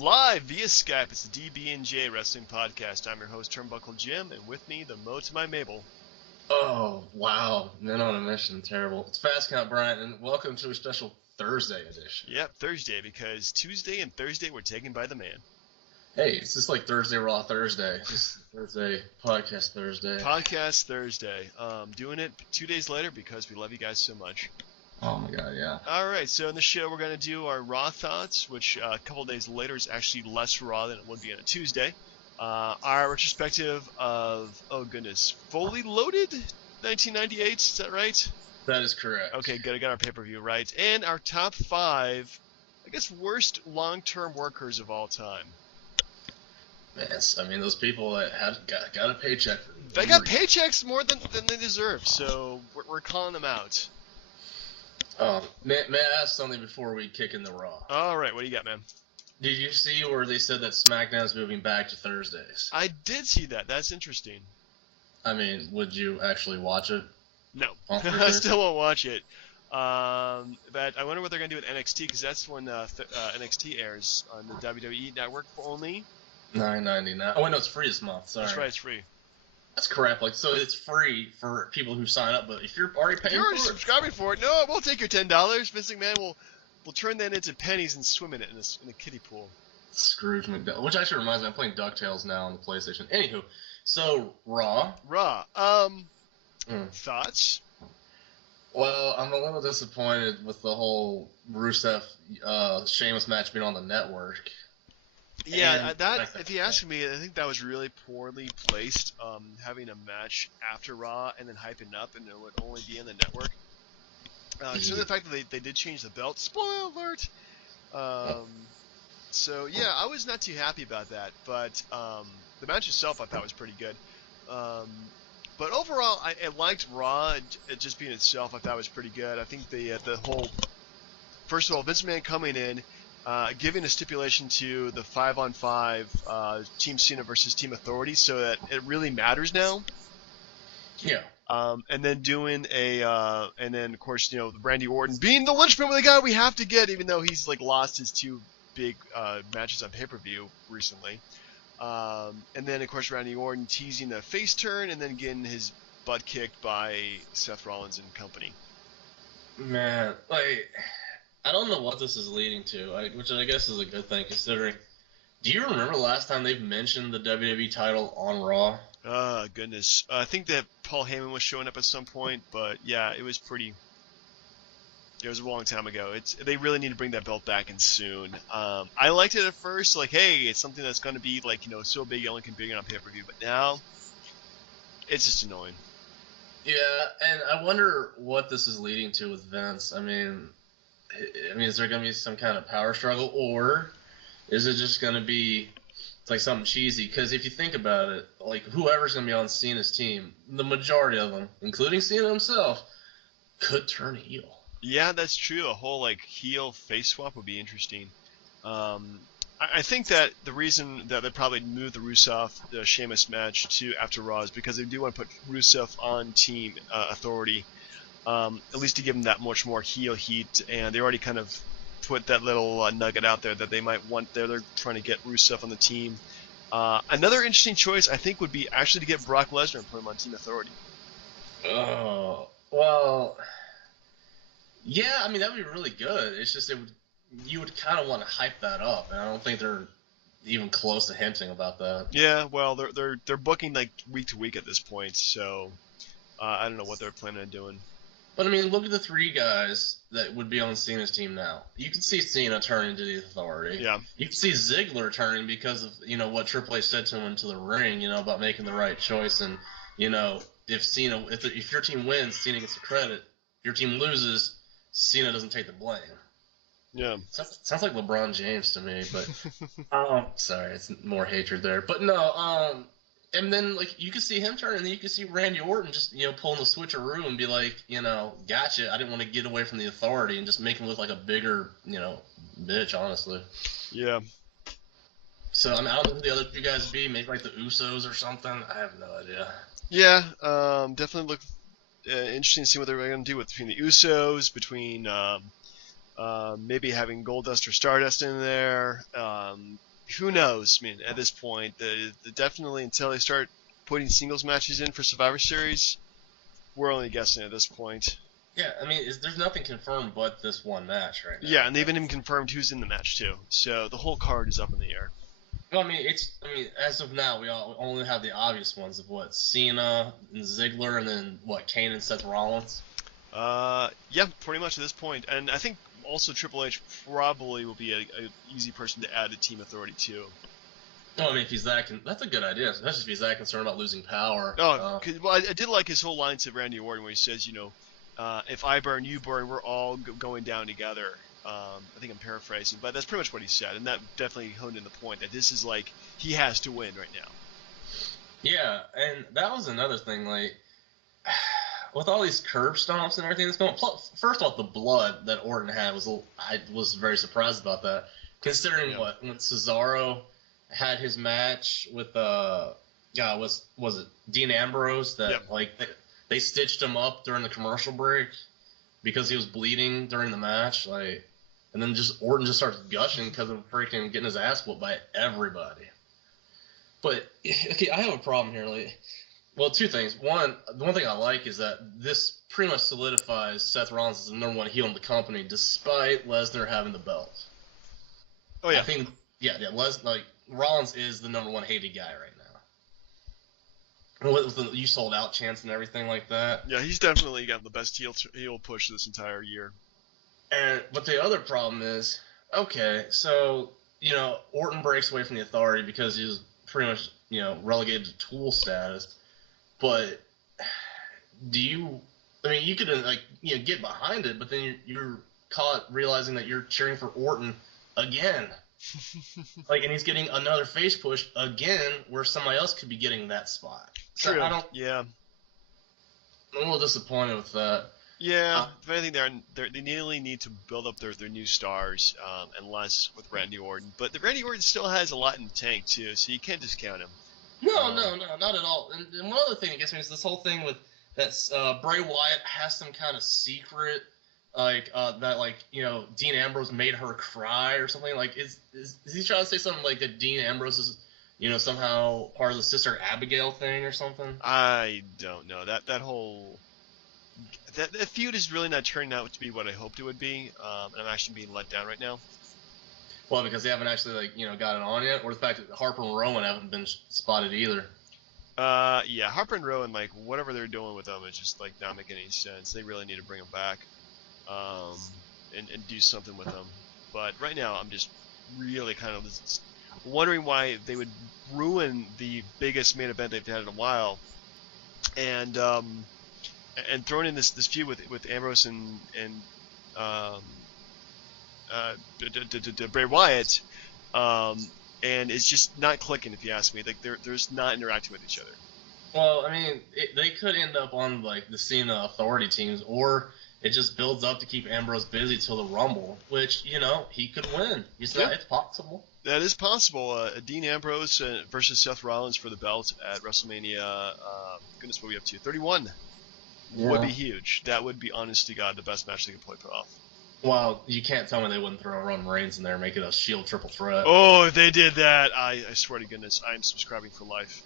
Live via Skype, it's the DB&J Wrestling Podcast. I'm your host, Turnbuckle Jim, and with me, the Mo to my Mabel. Oh, wow. Men on a mission. Terrible. It's Fast Count Bryant, and welcome to a special Thursday edition. Yep, Thursday, because Tuesday and Thursday were taken by the man. Hey, it's just like Thursday Raw Thursday. Just Thursday, Podcast Thursday. Podcast Thursday. Doing it 2 days later because we love you guys so much. Oh my god, yeah. Alright, so in the show we're going to do our Raw thoughts, which a couple days later is actually less Raw than it would be on a Tuesday. Our retrospective of, Fully Loaded 1998, is that right? That is correct. Okay, good, I got our pay-per-view right. And our top 5, I guess, worst long-term workers of all time. Man, I mean, those people that got a paycheck. They got paychecks more than they deserve, so we're calling them out. May I ask something before we kick in the Raw? Alright, what do you got, man? Did you see where they said that SmackDown's moving back to Thursdays? I did see that. That's interesting. I mean, would you actually watch it? No. I still won't watch it. But I wonder what they're going to do with NXT, because that's when NXT airs on the WWE Network only. $9.99. Oh, wait, no, it's free this month. Sorry. That's right, it's free. That's crap. Like, so it's free for people who sign up, but if you're already paying for it, subscribing for it, no, we'll take your $10. Vince McMahon will turn that into pennies and swim in it in a kiddie pool. Scrooge McDuck. Which actually reminds me, I'm playing DuckTales now on the PlayStation. Anywho, so Raw. Thoughts? Well, I'm a little disappointed with the whole Rusev Sheamus match being on the network. Yeah, if you ask me, I think that was really poorly placed, having a match after Raw and then hyping up, and it would only be in the network. So the fact that they did change the belt, spoiler alert! So, yeah, I was not too happy about that, but the match itself I thought was pretty good. But overall, I liked Raw, it just being itself, I thought was pretty good. I think the whole, first of all, Vince McMahon coming in, giving a stipulation to the 5-on-5 Team Cena versus Team Authority, so that it really matters now. Yeah. And then doing and then of course Randy Orton being the linchpin with the guy we have to get, even though he's like lost his 2 big matches on pay-per-view recently. And then of course Randy Orton teasing a face turn and then getting his butt kicked by Seth Rollins and company. Man, like, I don't know what this is leading to, which I guess is a good thing considering. Do you remember the last time they've mentioned the WWE title on Raw? Goodness. I think that Paul Heyman was showing up at some point, but yeah, it was a long time ago. They really need to bring that belt back and soon. I liked it at first, like, hey, it's something that's going to be like, so big you only can bring it on pay-per-view, but now it's just annoying. Yeah, and I wonder what this is leading to with Vince. I mean, is there going to be some kind of power struggle, or is it just going to be like something cheesy? Because if you think about it, like, whoever's going to be on Cena's team, the majority of them, including Cena himself, could turn heel. Yeah, that's true. A whole like heel face swap would be interesting. I think that the reason that they probably moved the Sheamus match to after Raw is because they do want to put Rusev on Team Authority, at least to give him that much more heel heat. And they already kind of put that little nugget out there that they might want there. They're trying to get Rusev on the team. Another interesting choice, I think, would be actually to get Brock Lesnar and put him on Team Authority. Oh, well, yeah, I mean, that would be really good. It's just you would kind of want to hype that up, and I don't think they're even close to hinting about that. Yeah, well, they're booking like week to week at this point, so I don't know what they're planning on doing. But I mean, look at the 3 guys that would be on Cena's team now. You can see Cena turning to the Authority. Yeah. You can see Ziggler turning because of what Triple H said to him into the ring, about making the right choice, and if your team wins, Cena gets the credit. If your team loses, Cena doesn't take the blame. Yeah. Sounds like LeBron James to me, but sorry, it's more hatred there. But no, and then like you can see him turn, and then you can see Randy Orton just pulling the switcheroo and be like, gotcha. I didn't want to get away from the Authority and just make him look like a bigger, bitch. Honestly. Yeah. So I don't know who the other 2 guys be. Maybe like the Usos or something. I have no idea. Yeah. Definitely look interesting to see what they're going to do between the Usos, between maybe having Goldust or Stardust in there. who knows? I mean, at this point, definitely until they start putting singles matches in for Survivor Series, we're only guessing at this point. Yeah, I mean, there's nothing confirmed but this one match right now. Yeah, and they haven't even confirmed who's in the match too. So the whole card is up in the air. Well, I mean, as of now, we only have the obvious ones of what Cena and Ziggler, and then what Kane and Seth Rollins. Yeah, pretty much at this point, and I think also Triple H probably will be a easy person to add to Team Authority too. No, I mean, if he's that's a good idea, especially if he's that concerned about losing power. Oh, well, I did like his whole line to Randy Orton where he says, if I burn, you burn, we're all going down together. I think I'm paraphrasing, but that's pretty much what he said, and that definitely honed in the point that this is like he has to win right now. Yeah, and that was another thing, like with all these curb stomps and everything that's going. First off, the blood that Orton had I was very surprised about that, considering when Cesaro had his match with was it Dean Ambrose that like they stitched him up during the commercial break because he was bleeding during the match, like, and then Orton just starts gushing because of freaking getting his ass whooped by everybody. But okay, I have a problem here. Like, well, two things. The one thing I like is that this pretty much solidifies Seth Rollins as the number one heel in the company, despite Lesnar having the belt. Oh yeah, I think Rollins is the number one hated guy right now. With the "you sold out" chants and everything like that. Yeah, he's definitely got the best heel push this entire year. But the other problem is, okay, so Orton breaks away from the Authority because he was pretty much relegated to tool status. But you could get behind it, but then you're caught realizing that you're cheering for Orton again. And he's getting another face push again, where somebody else could be getting that spot. So True. I'm a little disappointed with that. Yeah, if anything, they nearly need to build up their new stars, and less with Randy Orton. But the Randy Orton still has a lot in the tank too, so you can't discount him. No, not at all. And one other thing that gets me is this whole thing with that Bray Wyatt has some kind of secret, Dean Ambrose made her cry or something. Like, is he trying to say something like that Dean Ambrose is, somehow part of the Sister Abigail thing or something? I don't know. That whole that feud is really not turning out to be what I hoped it would be, and I'm actually being let down right now. Well, because they haven't actually got it on yet, or the fact that Harper and Rowan haven't been spotted either. Yeah, Harper and Rowan, whatever they're doing with them, is just not making any sense. They really need to bring them back, and do something with them. But right now, I'm just really kind of wondering why they would ruin the biggest main event they've had in a while, and throwing in this feud with Ambrose and Bray Wyatt, and it's just not clicking, if you ask me. They're just not interacting with each other. Well, I mean, they could end up on the Cena Authority teams, or it just builds up to keep Ambrose busy till the Rumble, which he could win. It's possible. That is possible. Dean Ambrose versus Seth Rollins for the belt at WrestleMania. Goodness, what are we up to? 31. Yeah. Would be huge. That would be, honest to God, the best match they could play off. Well, you can't tell me they wouldn't throw Roman Reigns in there and make it a Shield triple threat. Oh, if they did that, I swear to goodness, I'm subscribing for life.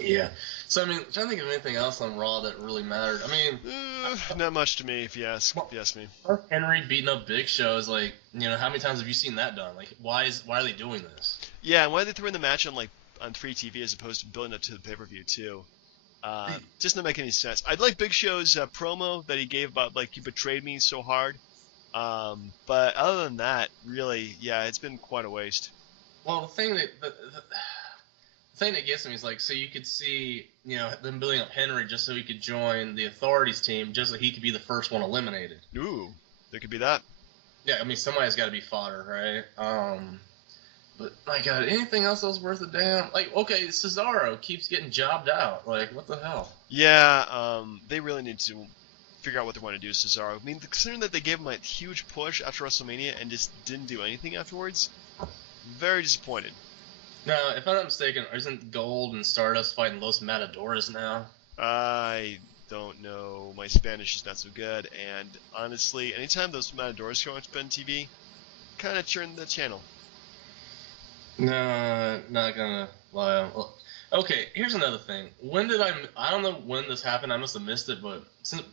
Yeah. So, I mean, I'm trying to think of anything else on Raw that really mattered. I mean... not much to me, if you ask me. Henry beating up Big Show is how many times have you seen that done? Why are they doing this? Yeah, and why are they throwing the match on free TV as opposed to building up to the pay-per-view, too? Just not making any sense. I'd like Big Show's promo that he gave about you betrayed me so hard. But other than that, really, yeah, it's been quite a waste. Well, the thing that gets me is so you could see them building up Henry just so he could join the Authorities team, just so he could be the first one eliminated. Ooh, there could be that. Yeah, I mean somebody's got to be fodder, right? But my God, anything else that was worth a damn? Okay, Cesaro keeps getting jobbed out. What the hell? Yeah, they really need to figure out what they want to do with Cesaro. I mean, considering that they gave him a huge push after WrestleMania and just didn't do anything afterwards, very disappointed. Now, if I'm not mistaken, isn't Gold and Stardust fighting Los Matadores now? I don't know. My Spanish is not so good, and honestly, anytime those Matadores show on TV, kind of churn the channel. No, not gonna lie. Well, okay, here's another thing. When did I don't know when this happened. I must have missed it. But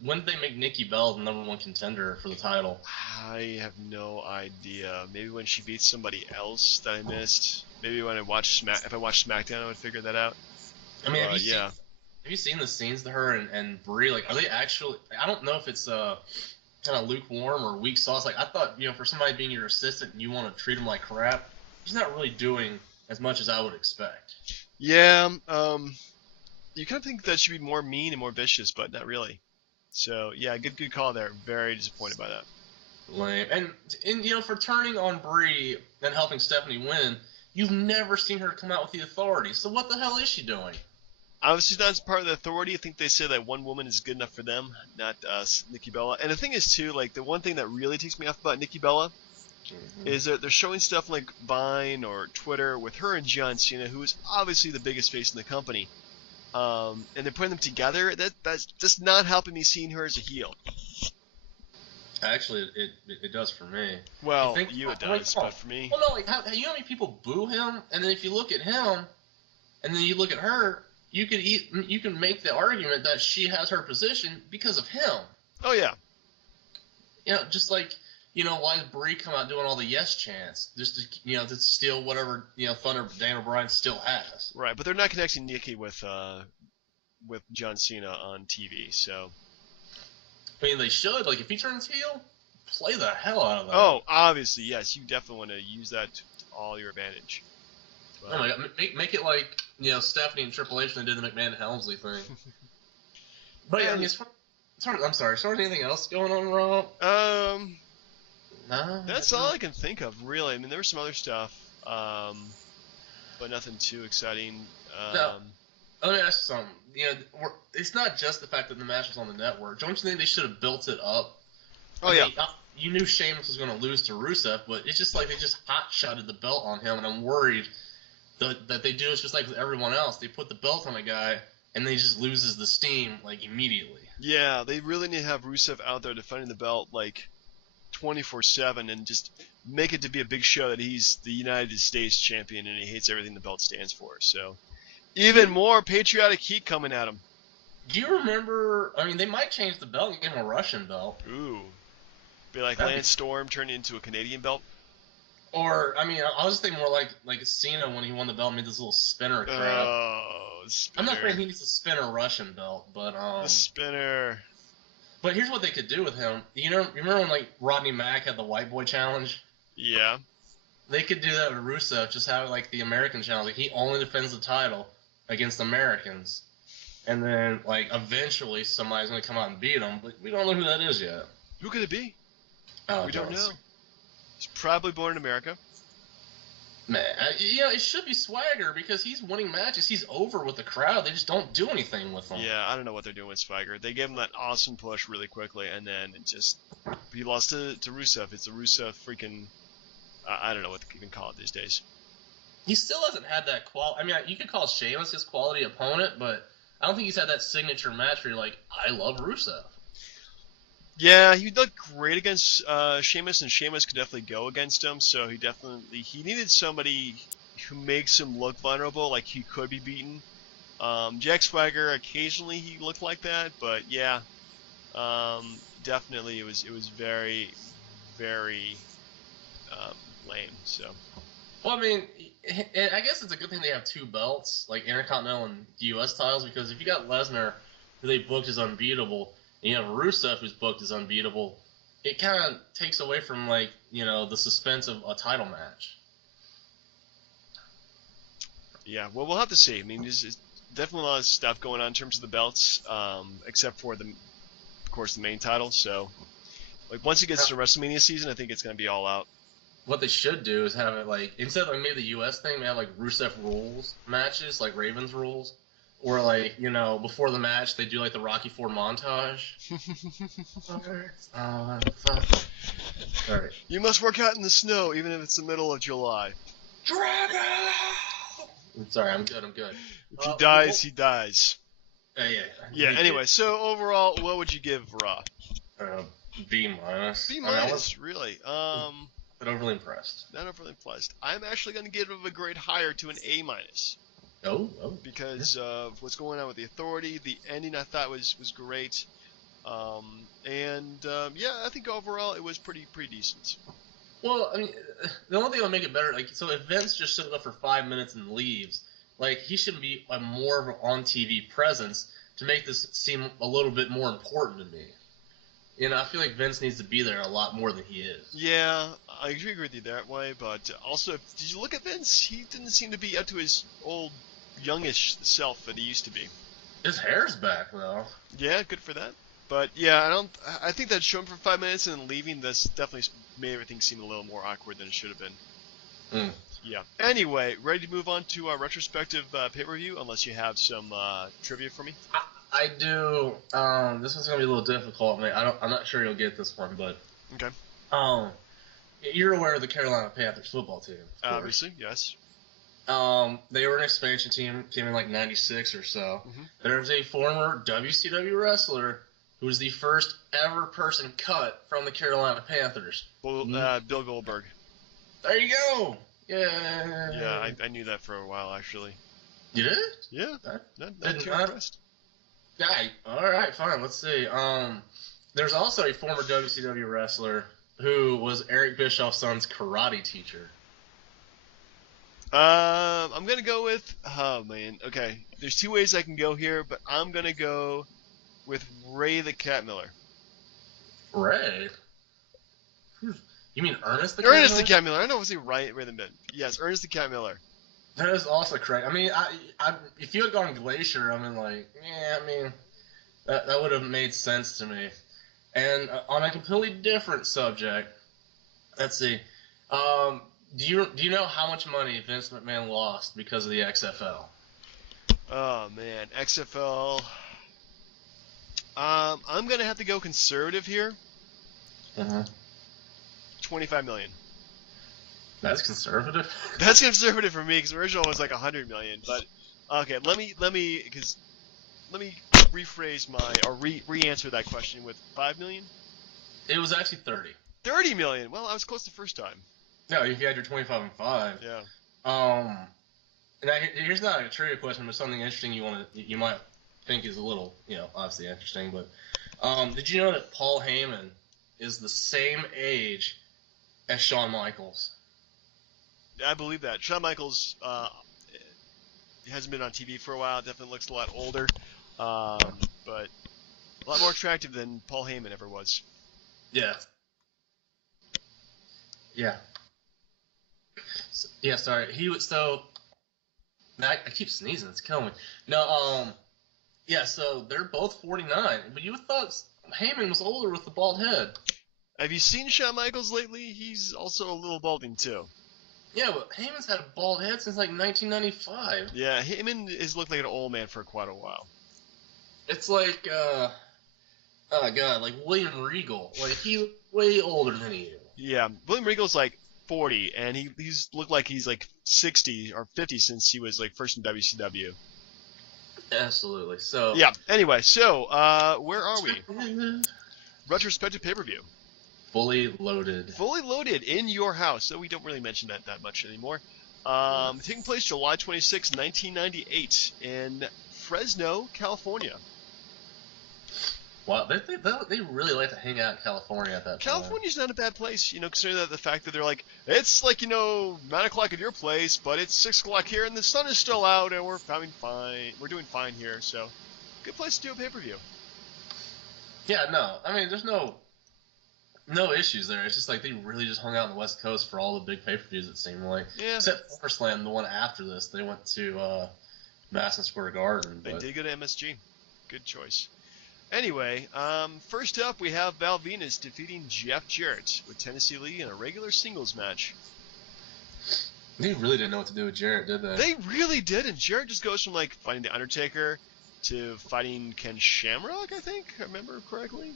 when did they make Nikki Bella the #1 contender for the title? I have no idea. Maybe when she beats somebody else that I missed. Maybe when I watch if I watched SmackDown, I would figure that out. I mean, But yeah. Have you seen the scenes to her and Brie? Like, are they actually? I don't know if it's kind of lukewarm or weak sauce. Like, I thought, for somebody being your assistant and you want to treat him like crap, he's not really doing as much as I would expect. Yeah. You kind of think that should be more mean and more vicious, but not really. So yeah, good call there. Very disappointed by that. Lame. And for turning on Brie and helping Stephanie win, you've never seen her come out with the authority. So what the hell is she doing? Obviously, not as part of the authority. I think they say that one woman is good enough for them, not us, Nikki Bella. And the thing is, too, like, the one thing that really takes me off about Nikki Bella is that they're showing stuff like Vine or Twitter with her and John Cena, who is obviously the biggest face in the company. And they're putting them together. That's just not helping me seeing her as a heel. Actually, it does for me. Well, it does, but for me... Well, no, like, how many people boo him? And then if you look at him, and then you look at her... You can make the argument that she has her position because of him. Oh yeah. Just like why did Brie come out doing all the yes chants just to steal whatever thunder Daniel Bryan still has. Right, but they're not connecting Nikki with John Cena on TV, so. I mean, they should. Like, if he turns heel, play the hell out of that. Oh, obviously, yes. You definitely want to use that to all your advantage. But, oh my God, make it like Stephanie and Triple H when they did the McMahon Helmsley thing. But yeah, I'm sorry. As far as anything else going on Raw? No. That's all I can think of, really. I mean, there was some other stuff, but nothing too exciting. No. Let me ask you something. It's not just the fact that the match was on the network. Don't you think they should have built it up? Oh, yeah. You knew Sheamus was going to lose to Rusev, but it's just like they just hot-shotted the belt on him, and I'm worried that they do it just like with everyone else. They put the belt on a guy, and they just loses the steam, like, immediately. Yeah, they really need to have Rusev out there defending the belt, like, 24/7, and just make it to be a big show that he's the United States champion and he hates everything the belt stands for. So, even more patriotic heat coming at him. Do you remember? I mean, they might change the belt and give him a Russian belt. Ooh, be like Lance Storm turned into a Canadian belt. Or, I mean, I was just thinking more like Cena when he won the belt and made this little spinner crap. Oh, spinner. I'm not saying he needs a spinner Russian belt, but the spinner. But here's what they could do with him. You remember when like Rodney Mack had the White Boy Challenge? Yeah. They could do that with Rusev. Just have like the American Challenge. Like, he only defends the title against Americans, and then like eventually somebody's gonna come out and beat him. But we don't know who that is yet. Who could it be? Oh, we don't know. He's probably born in America. Man, it should be Swagger because he's winning matches. He's over with the crowd. They just don't do anything with him. Yeah, I don't know what they're doing with Swagger. They gave him that awesome push really quickly, and then he lost to Rusev. It's a Rusev freaking, I don't know what to even call it these days. He still hasn't had that quality. I mean, you could call Sheamus his quality opponent, but I don't think he's had that signature match where you're like, I love Rusev. Yeah, he looked great against Sheamus, and Sheamus could definitely go against him. So he needed somebody who makes him look vulnerable, like he could be beaten. Jack Swagger, occasionally he looked like that, but yeah, definitely it was very, very lame. So. Well, I mean, I guess it's a good thing they have two belts, like Intercontinental and U.S. titles, because if you got Lesnar, who they booked as unbeatable, and you have Rusev, who's booked as unbeatable, it kind of takes away from, like, the suspense of a title match. Yeah, well, we'll have to see. I mean, there's definitely a lot of stuff going on in terms of the belts, except for, of course, the main title. So, like, once it gets to WrestleMania season, I think it's going to be all out. What they should do is have it, like, instead of like, maybe the U.S. thing, they have, like, Rusev rules matches, like Ravens rules. Or, like, before the match, they do, like, the Rocky IV montage. Alright. You must work out in the snow, even if it's the middle of July. Dragon! I'm sorry, I'm good. If he dies, he dies. Yeah, anyway, so overall, what would you give Raw? B-. B-, really? Not overly impressed. Not overly impressed. I'm actually going to give it a grade higher to an A-. Oh. Because of what's going on with the Authority. The ending I thought was great. Yeah, I think overall it was pretty decent. Well, I mean, the only thing that would make it better, like, so if Vince just shows up for 5 minutes and leaves, like, he should be a more of an on-TV presence to make this seem a little bit more important to me. You know, I feel like Vince needs to be there a lot more than he is. Yeah, I agree with you that way, but also, did you look at Vince? He didn't seem to be up to his old, youngish self that he used to be. His hair's back, though. Yeah, good for that. But yeah, I think that showing for 5 minutes and then leaving this definitely made everything seem a little more awkward than it should have been. Yeah. Anyway, ready to move on to our retrospective pay-per-view, unless you have some trivia for me? I do. This one's gonna be a little difficult, man. I'm not sure you'll get this one, but okay. You're aware of the Carolina Panthers football team, of course. Obviously, yes. They were an expansion team, came in like '96 or so. Mm-hmm. There's a former WCW wrestler who was the first ever person cut from the Carolina Panthers. Bill Goldberg. There you go. Yeah. Yeah, I knew that for a while, actually. You did? Yeah. Not too impressed. Yeah. All right, fine. Let's see. There's also a former WCW wrestler who was Eric Bischoff's son's karate teacher. I'm gonna go with. Oh man. Okay. There's two ways I can go here, but I'm gonna go with Ray the Cat Miller. Ray? You mean Ernest the Ernest the Cat Miller. I don't know if it's Ray the Cat. Yes, Ernest the Cat Miller. That is also correct. I mean, I if you had gone Glacier, I mean, like, yeah, I mean, that would have made sense to me. And on a completely different subject, let's see. Do you know how much money Vince McMahon lost because of the XFL? Oh man, XFL. I'm gonna have to go conservative here. Uh-huh. $25 million. That's conservative. That's conservative for me because the original was like $100 million. But okay, let me rephrase re-answer that question with $5 million. It was actually 30. 30 million. Well, I was close the first time. No, you had your 25 and 5. Yeah. Now here's not a trivia question, but something interesting you might think is a little, obviously interesting. But did you know that Paul Heyman is the same age as Shawn Michaels? I believe that. Shawn Michaels hasn't been on TV for a while. Definitely looks a lot older, but a lot more attractive than Paul Heyman ever was. Yeah. Yeah. Yeah, sorry. I keep sneezing. It's killing me. No, yeah, so they're both 49, but you thought Heyman was older with the bald head. Have you seen Shawn Michaels lately? He's also a little balding, too. Yeah, but Heyman's had a bald head since, like, 1995. Yeah, Heyman has looked like an old man for quite a while. It's like, oh, God, like William Regal. Like, he's way older than he is. Yeah, William Regal's, like, 40, and he's looked like he's, like, 60 or 50 since he was, like, first in WCW. Absolutely. So yeah. Anyway, so where are we? Retrospective pay-per-view. Fully Loaded. Fully Loaded in your house. So we don't really mention that much anymore. Taking place July 26, 1998 in Fresno, California. Wow, they really like to hang out in California at that time. California's not a bad place, considering that the fact that they're like, it's like, 9 o'clock at your place, but it's 6 o'clock here, and the sun is still out, and we're doing fine here, so good place to do a pay-per-view. Yeah, no, I mean, there's no issues there. It's just like they really just hung out on the West Coast for all the big pay-per-views, it seemed like. Yeah. Except SummerSlam, the one after this, they went to Madison Square Garden. They did go to MSG. Good choice. Anyway, first up we have Val Venis defeating Jeff Jarrett with Tennessee Lee in a regular singles match. They really didn't know what to do with Jarrett, did they? They really didn't. Jarrett just goes from, like, fighting The Undertaker to fighting Ken Shamrock, I think, if I remember correctly.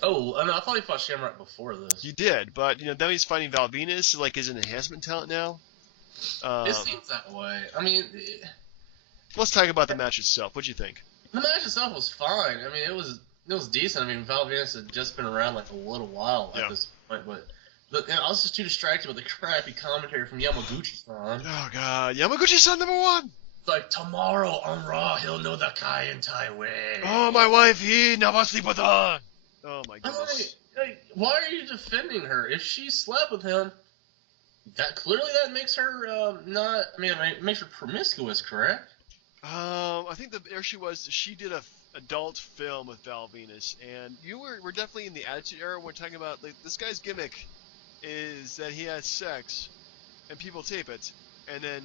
Oh, I thought he fought Shamrock before this. He did, but, then he's fighting Val Venis, like, is an enhancement talent now. It seems that way. I mean... Let's talk about the match itself. What'd you think? The match itself was fine. I mean, it was decent. I mean, Val Venis had just been around like a little while at this point, but And I was just too distracted with the crappy commentary from Yamaguchi-san. Oh god, Yamaguchi-san #1. Like, tomorrow on Raw, he'll know the Kai Tai way. Oh, my wife, he never sleep with her. Oh my I'm goodness. like, why are you defending her? If she slept with him, that makes her not. I mean, it makes her promiscuous, correct? I think there she was. She did a adult film with Val Venus, and we're definitely in the Attitude Era. We're talking about like this guy's gimmick is that he has sex, and people tape it, and then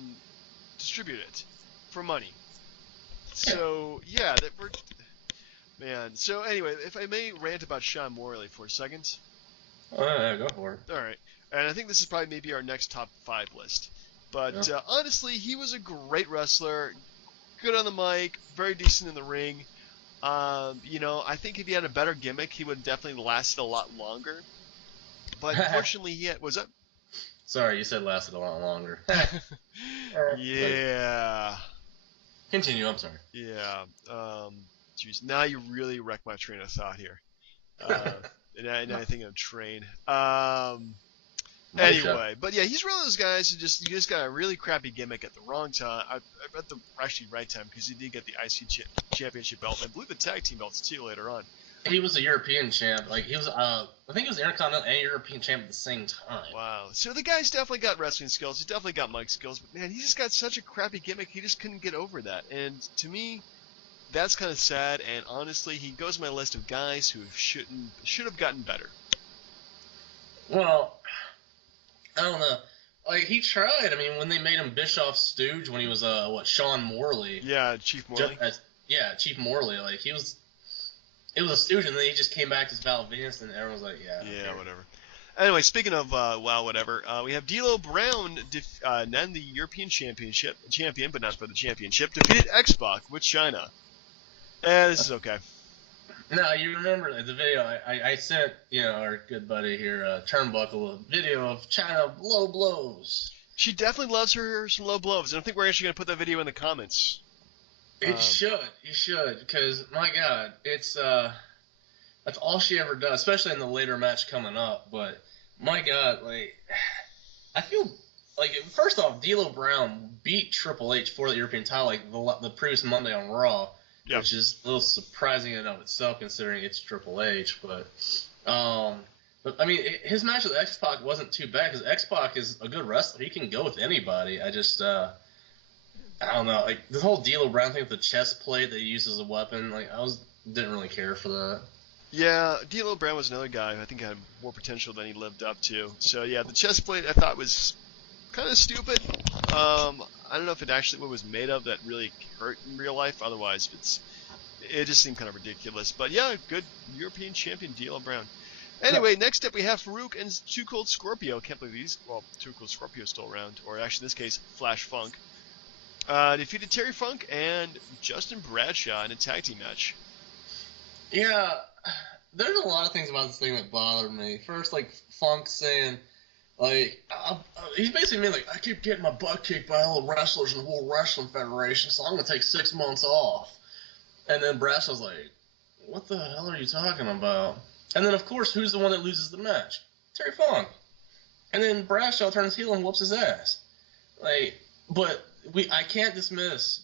distribute it for money. So yeah, that we're man. So anyway, if I may rant about Sean Morley for a second. Oh yeah, go for it. All right, and I think this is probably maybe our next top 5 list. But honestly, he was a great wrestler, good on the mic, very decent in the ring. I think if he had a better gimmick, he would definitely lasted a lot longer. But unfortunately, was that? Sorry, you said lasted a lot longer. Yeah. Continue. I'm sorry. Yeah. Geez, now you really wrecked my train of thought here. And I think I'm trained. Anyway, but yeah, he's one of those guys who you just got a really crappy gimmick at the wrong time. At the actually right time because he did get the IC championship belt. And I believe the tag team belts too later on. He was a European champ. Like he was, I think he was Intercontinental and European champ at the same time. Wow. So the guy's definitely got wrestling skills. He's definitely got mic skills. But man, he just got such a crappy gimmick. He just couldn't get over that. And to me, that's kind of sad. And honestly, he goes on my list of guys who should have gotten better. Well, I don't know. Like he tried. I mean, when they made him Bischoff's stooge when he was Sean Morley. Yeah, Chief Morley. Chief Morley. Like he was. It was a stooge, and then he just came back as Val Venus, and everyone was like, yeah, whatever. Anyway, speaking of whatever, we have D'Lo Brown, then the European champion, but not for the championship, defeated X-Pac with China. This is okay. No, you remember the video I sent, our good buddy here, Turnbuckle, a video of China low blows. She definitely loves some low blows, and I think we're actually going to put that video in the comments. You should, because my God, it's that's all she ever does, especially in the later match coming up. But my God, like I feel like first off, D'Lo Brown beat Triple H for the European title like the previous Monday on Raw, which is a little surprising in and of itself considering it's Triple H. But I mean, his match with X-Pac wasn't too bad because X-Pac is a good wrestler. He can go with anybody. I just I don't know, like this whole D'Lo Brown thing with the chest plate that he used as a weapon, like didn't really care for that. Yeah, D'Lo Brown was another guy who I think had more potential than he lived up to. So yeah, the chest plate I thought was kind of stupid. I don't know if it actually what was made of that really hurt in real life. Otherwise, it just seemed kind of ridiculous. But yeah, good European champion D'Lo Brown. Anyway, next up we have Farouk and Too Cold Scorpio. Can't believe Too Cold Scorpio is still around, or actually in this case, Flash Funk. Defeated Terry Funk and Justin Bradshaw in a tag team match. Yeah, there's a lot of things about this thing that bothered me. First, like Funk saying, like, he's basically mean like, I keep getting my butt kicked by all the wrestlers in the World Wrestling Federation, so I'm gonna take 6 months off. And then Bradshaw's like, what the hell are you talking about? And then of course, who's the one that loses the match? Terry Funk. And then Bradshaw turns heel and whoops his ass. But I can't dismiss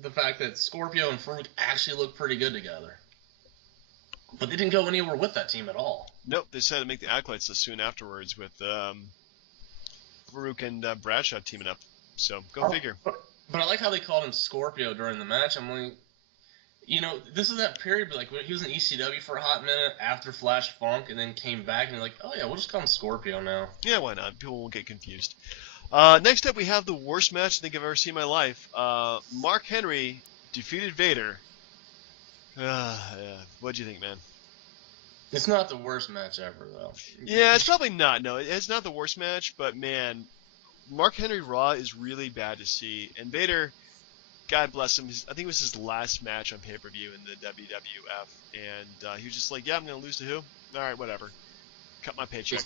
the fact that Scorpio and Farouk actually look pretty good together. But they didn't go anywhere with that team at all. Nope, they decided to make the Acolytes so soon afterwards with Farouk and Bradshaw teaming up. So, go figure. But I like how they called him Scorpio during the match. I'm like, this is that period, but like when he was in ECW for a hot minute after Flash Funk and then came back and you're like, oh yeah, we'll just call him Scorpio now. Yeah, why not? People won't get confused. Next up, we have the worst match I think I've ever seen in my life. Mark Henry defeated Vader. What'd you think, man? It's not the worst match ever, though. Yeah, it's probably not. No, it's not the worst match, but man, Mark Henry Raw is really bad to see. And Vader, God bless him, I think it was his last match on pay-per-view in the WWF. And he was just like, yeah, I'm going to lose to who? All right, whatever. Cut my paycheck.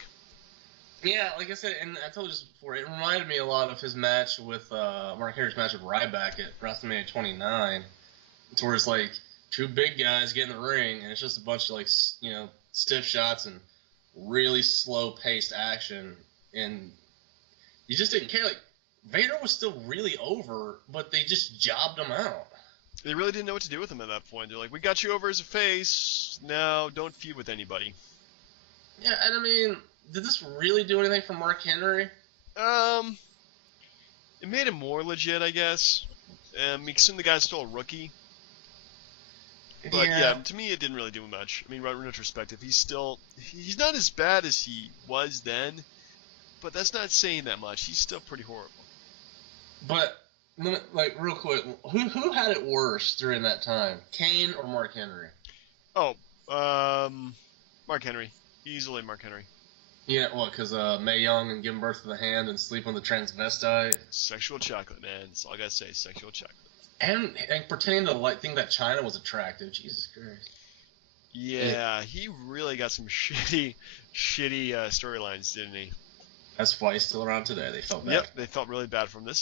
Yeah, like I said, and I told you this before, it reminded me a lot of his match with Mark Henry's match with Ryback at WrestleMania 29. It's where it's like two big guys get in the ring, and it's just a bunch of stiff shots and really slow-paced action, and you just didn't care. Like, Vader was still really over, but they just jobbed him out. They really didn't know what to do with him at that point. They're like, we got you over as a face. Now don't feud with anybody. Yeah, and I mean, did this really do anything for Mark Henry? It made him more legit, I guess. Because the guy's still a rookie. But yeah, to me it didn't really do much. I mean, in retrospective, he's not as bad as he was then, but that's not saying that much. He's still pretty horrible. But, like, real quick, who had it worse during that time? Kane or Mark Henry? Oh, Mark Henry. Easily Mark Henry. Yeah, what, because Mae Young and giving birth to the hand and sleep on the transvestite? Sexual chocolate, man. That's all I gotta say, sexual chocolate. And pretending to think that China was attractive. Jesus Christ. Yeah, he really got some shitty storylines, didn't he? That's why he's still around today. They felt bad. Yep, they felt really bad for him. Oh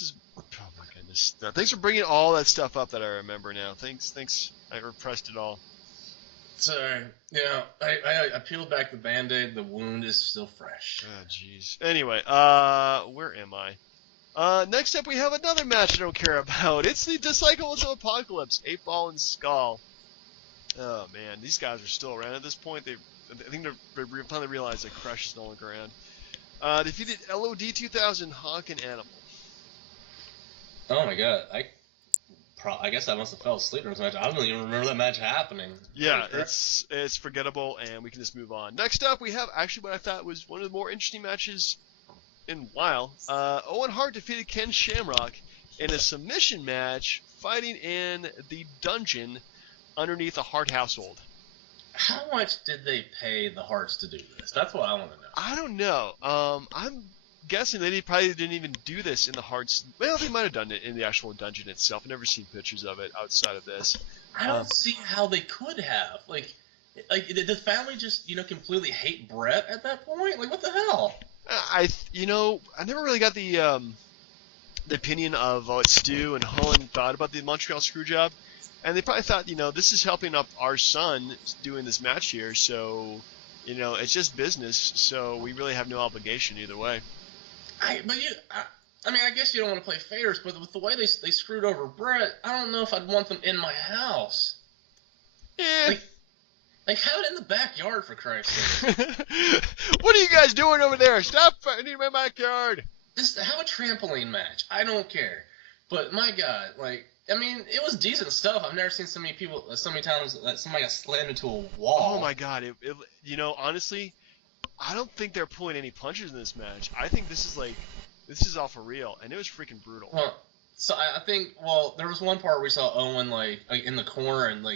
my goodness. Thanks for bringing all that stuff up that I remember now. Thanks. I repressed it all. Sorry. Yeah, I peeled back the Band-Aid. The wound is still fresh. Oh, jeez. Anyway, where am I? Next up we have another match I don't care about. It's the Disciples of Apocalypse, 8-Ball and Skull. Oh man, these guys are still around at this point. I think they finally realized that Crush is no longer around. Defeated LOD 2000, Hawk and Animal. Oh my god, I guess I must have fell asleep in this match. I don't even remember that match happening. Yeah, it's forgettable, and we can just move on. Next up, we have actually what I thought was one of the more interesting matches in a while. Owen Hart defeated Ken Shamrock in a submission match, fighting in the dungeon underneath the Hart household. How much did they pay the Harts to do this? That's what I want to know. I don't know. I'm guessing they probably didn't even do this in the Harts. Well, they might have done it in the actual dungeon itself. I've never seen pictures of it outside of this. I don't see how they could have. Like, did the family just, completely hate Brett at that point? Like, what the hell? I never really got the opinion of what Stu and Holland thought about the Montreal Screwjob. And they probably thought, this is helping up our son doing this match here, so, it's just business, so we really have no obligation either way. I guess you don't want to play favors, but with the way they screwed over Brett, I don't know if I'd want them in my house. Yeah. Like have it in the backyard, for Christ's sake. What are you guys doing over there? Stop fighting in my backyard. Just have a trampoline match. I don't care. But my God, it was decent stuff. I've never seen so many times that somebody got slammed into a wall. Oh my God! Honestly, I don't think they're pulling any punches in this match. I think this is all for real, and it was freaking brutal. Well, so I think there was one part where we saw Owen in the corner and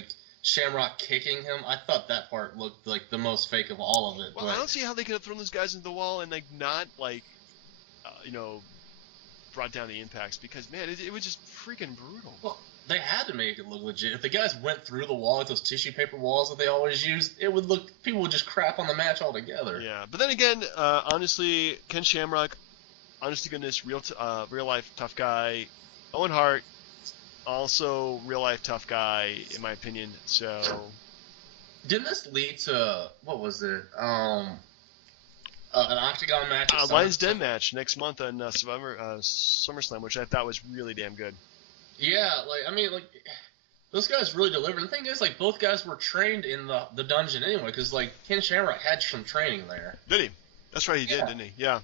Shamrock kicking him. I thought that part looked like the most fake of all of it. Well, I don't see how they could have thrown those guys into the wall and not brought down the impacts, because man, it was just freaking brutal. Well, they had to make it look legit. If the guys went through the wall with those tissue paper walls that they always use, people would just crap on the match altogether. Yeah, but then again, honestly, Ken Shamrock, honest to goodness, real life tough guy. Owen Hart, also real life tough guy in my opinion. So didn't this lead to what was it? An octagon match. Lions Den match next month on SummerSlam, which I thought was really damn good. Yeah, those guys really delivered. The thing is, both guys were trained in the dungeon anyway, because Ken Shamrock had some training there. Did he? That's right, he did, didn't he? Yeah.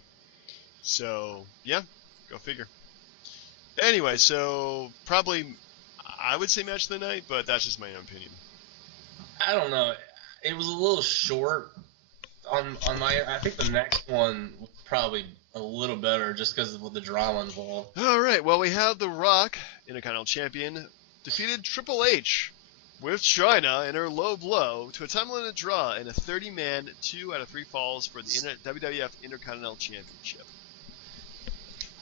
So yeah, go figure. Anyway, so probably I would say match of the night, but that's just my own opinion. I don't know. It was a little short. I think the next one was probably a little better just because of the drama involved. All right, well, we have The Rock, Intercontinental Champion, defeated Triple H with China in her low blow to a time-limited draw in a 30-man 2 out of 3 falls for the WWF Intercontinental Championship.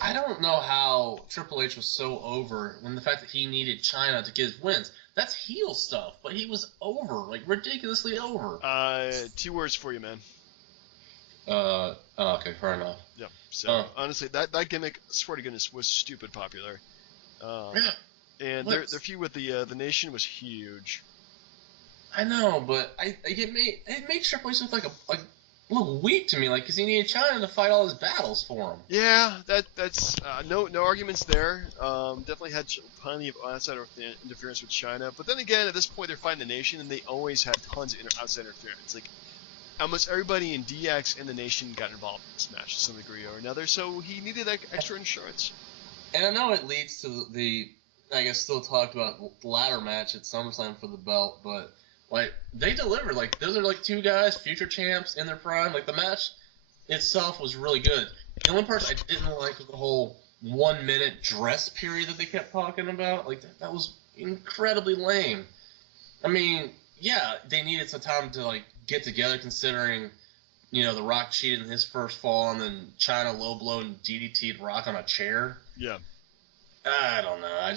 I don't know how Triple H was so over when the fact that he needed China to get his wins. That's heel stuff, but he was over, ridiculously over. 2 words for you, man. Okay, fair enough. Yeah. So honestly, that gimmick, swear to goodness, was stupid popular. Yeah. And their feud with the Nation was huge. I know, but it made Triple H look like looked weak to me, like, because he needed China to fight all his battles for him. Yeah, that's no arguments there. Definitely had plenty of outside interference with China, but then again, at this point they're fighting the nation, and they always had tons of outside interference. Like almost everybody in DX and the nation got involved in this match to some degree or another, so he needed that extra insurance. And I know it leads to I guess still talked about the ladder match at SummerSlam for the belt, but like they delivered. Like those are like two guys, future champs in their prime. Like the match itself was really good. The only part I didn't like was the whole 1 minute dress period that they kept talking about. Like that was incredibly lame. I mean, yeah, they needed some time to like get together, considering The Rock cheated in his first fall, and then China low blow and DDT'd Rock on a chair. Yeah. I don't know.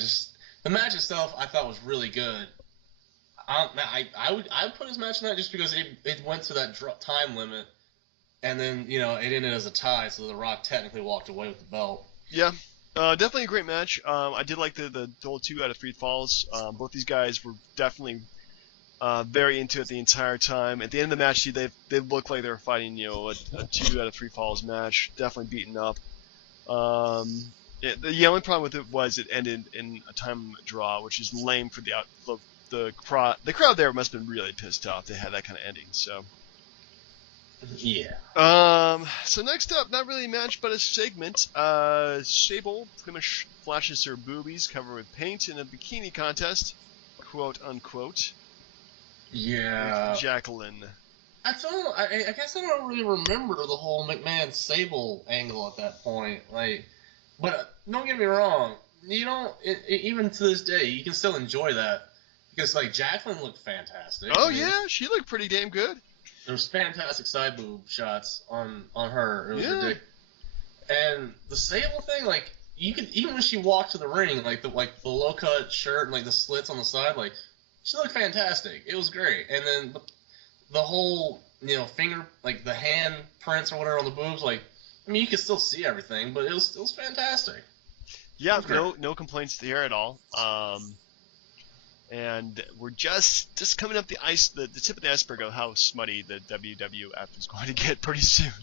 The match itself I thought was really good. I would put his match in that just because it went to that time limit, and then it ended as a tie, so The Rock technically walked away with the belt. Yeah. Definitely a great match. I did like the whole 2 out of 3 falls. Both these guys were definitely very into it the entire time. At the end of the match, they looked like they were fighting a 2 out of 3 falls match. Definitely beaten up. The only problem with it was it ended in a time draw, which is lame for the crowd. The crowd there must have been really pissed off they had that kind of ending. So. Yeah. So next up, not really a match, but a segment. Sable pretty much flashes her boobies covered with paint in a bikini contest, quote unquote. Yeah. With Jacqueline. I guess I don't really remember the whole McMahon Sable angle at that point. Like, but don't get me wrong. You don't even to this day you can still enjoy that because like Jacqueline looked fantastic. Oh yeah, she looked pretty damn good. There was fantastic side boob shots on her. It was ridiculous. And the Sable thing, like you could even when she walked to the ring, like the low cut shirt and like the slits on the side, like she looked fantastic. It was great. And then the whole finger, like the hand prints or whatever on the boobs, like I mean you could still see everything, but it was fantastic. Yeah, no complaints here at all. And we're just coming up the tip of the iceberg of how smutty the WWF is going to get pretty soon.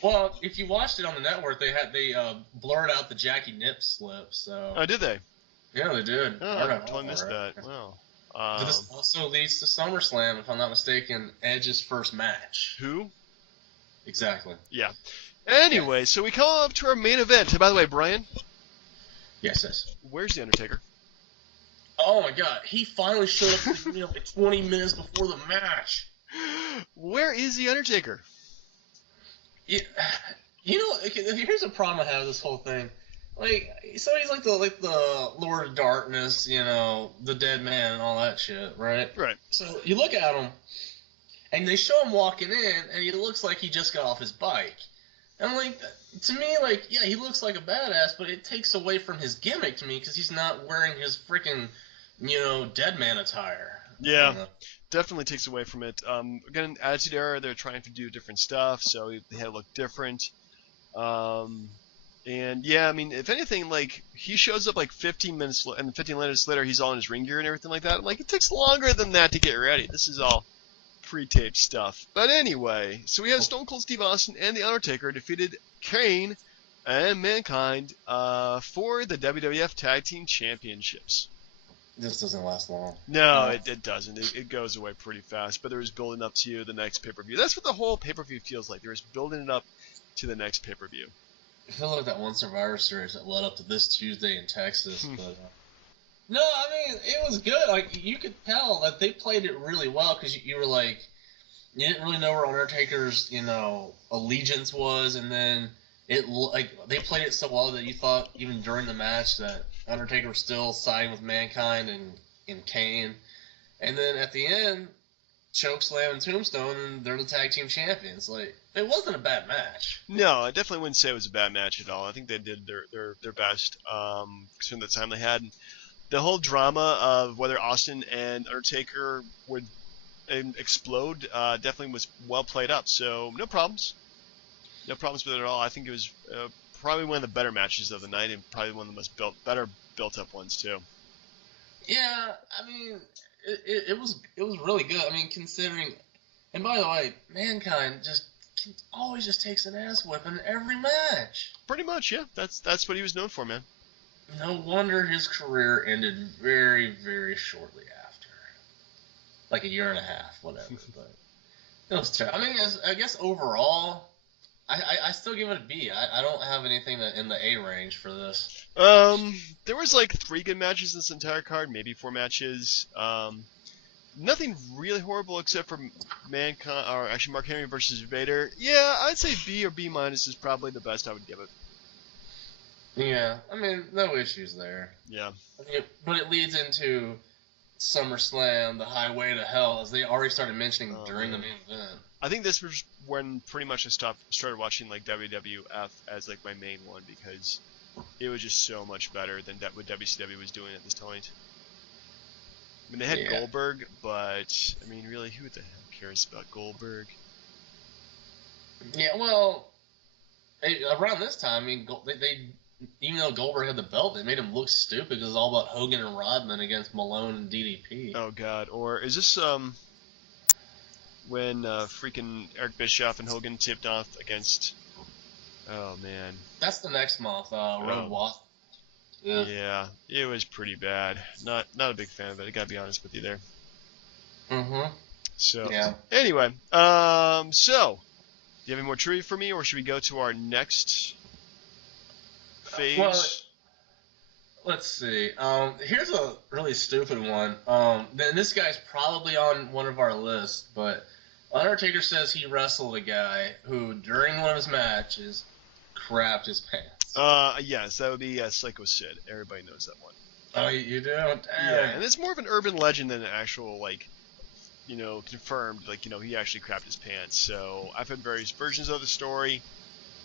Well, if you watched it on the network, they blurred out the Jackie Nip slip. So. Oh, did they? Yeah, they did. Oh, I totally missed that. Wow. But this also leads to SummerSlam, if I'm not mistaken, Edge's first match. Who? Exactly. Yeah. Anyway, so we come up to our main event. By the way, Brian. Yes. Where's the Undertaker? Oh my God! He finally showed up, like 20 minutes before the match. Where is the Undertaker? Yeah, here's a problem I have with this whole thing. Like, so he's like the Lord of Darkness, the Dead Man and all that shit, right? Right. So you look at him, and they show him walking in, and he looks like he just got off his bike. And I'm like, to me, like, yeah, he looks like a badass, but it takes away from his gimmick to me because he's not wearing his freaking, Dead Man attire. Yeah, definitely takes away from it. Again, Attitude Era, they're trying to do different stuff, so they had to look different. And yeah, I mean, if anything, like he shows up like 15 minutes and 15 minutes later, he's all in his ring gear and everything like that. I'm like, it takes longer than that to get ready. This is all pre-taped stuff. But anyway, so we had Stone Cold Steve Austin and The Undertaker defeated Kane and Mankind for the WWF Tag Team Championships. This doesn't last long. No, it doesn't. It goes away pretty fast. But there is building up to the next pay-per-view. That's what the whole pay-per-view feels like. There is building it up to the next pay-per-view. I feel like that one Survivor Series that led up to this Tuesday in Texas. But no, I mean, it was good. Like, you could tell that they played it really well because you were like, you didn't really know where Undertaker's, allegiance was, and then they played it so well that you thought even during the match that Undertaker was still siding with Mankind and Kane, and then at the end, chokeslam and Tombstone, and they're the tag team champions. Like, it wasn't a bad match. No, I definitely wouldn't say it was a bad match at all. I think they did their best considering the time they had. The whole drama of whether Austin and Undertaker would explode definitely was well played up. So no problems with it at all. I think it was probably one of the better matches of the night, and probably one of the most better built up ones too. Yeah, I mean, it was really good. I mean, considering, and by the way, Mankind just always just takes an ass whipping every match. Pretty much, yeah. That's what he was known for, man. No wonder his career ended very, very shortly after. Like a year and a half, whatever. But it was terrible. I mean, I guess overall, I still give it a B. I don't have anything in the A range for this. There was like 3 good matches in this entire card, maybe 4 matches. Nothing really horrible except for Mankind, or actually Mark Henry versus Vader. Yeah, I'd say B or B minus is probably the best I would give it. Yeah, I mean, no issues there. Yeah. I mean, but it leads into SummerSlam, the highway to hell, as they already started mentioning during the main event. I think this was when pretty much I started watching like WWF as like my main one, because it was just so much better than what WCW was doing at this point. I mean, they had Goldberg, but I mean, really, who the hell cares about Goldberg? Yeah, well, around this time, I mean, they even though Goldberg had the belt, they made him look stupid because it was all about Hogan and Rodman against Malone and DDP. Oh God! Or is this when freaking Eric Bischoff and Hogan tipped off against? Oh man. That's the next month. Road Walk. Yeah, it was pretty bad. Not a big fan of it. I gotta be honest with you there. Mm-hmm. So yeah. Anyway, so do you have any more trivia for me, or should we go to our next phase? Well, let's see. Here's a really stupid one. Then this guy's probably on one of our lists, but Undertaker says he wrestled a guy who, during one of his matches, crapped his pants. Yes, that would be Psycho Sid. Everybody knows that one. Oh, you do? Dang. Yeah, and it's more of an urban legend than an actual, like, confirmed, like, he actually crapped his pants. So I've had various versions of the story.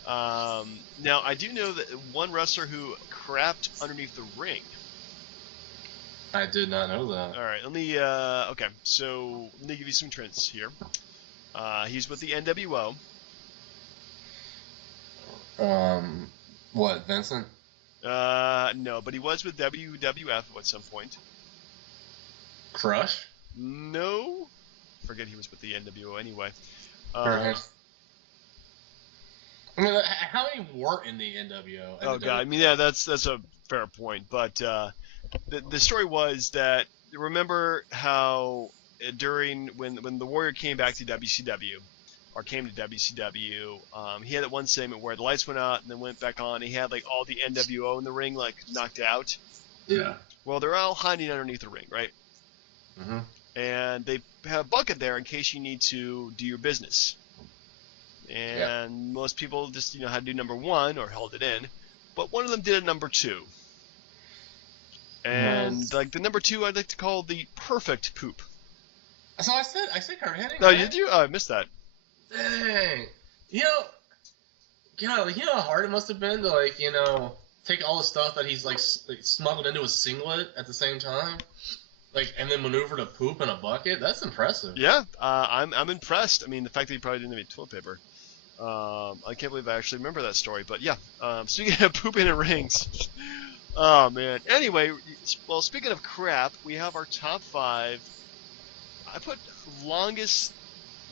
Now, I do know that one wrestler who crapped underneath the ring. I did not know that. All right, let me, okay, so let me give you some trends here. He's with the NWO. What, Vincent? No, but he was with WWF at some point. Crush? No. Forget he was with the NWO anyway. I mean, how many weren't in the NWO? Oh God, I mean, yeah, that's a fair point. But the story was that, remember how during when the Warrior came back to WCW, or came to WCW, he had that one segment where the lights went out and then went back on. He had like all the NWO in the ring like knocked out. Yeah. Well, they're all hiding underneath the ring, right? Mm-hmm. And they have a bucket there in case you need to do your business. And most people just had to do number 1 or held it in, but one of them did a number 2. And like the number 2, I'd like to call the perfect poop. So I said hard hitting. No, did you? Oh, I missed that. Dang. You know how hard it must have been to take all the stuff that he's like smuggled into his singlet at the same time, and then maneuver to poop in a bucket. That's impressive. Yeah, I'm impressed. I mean, the fact that he probably didn't have toilet paper. I can't believe I actually remember that story. But yeah, speaking of pooping in rings. Oh man. Anyway, well, speaking of crap, we have our top 5. I put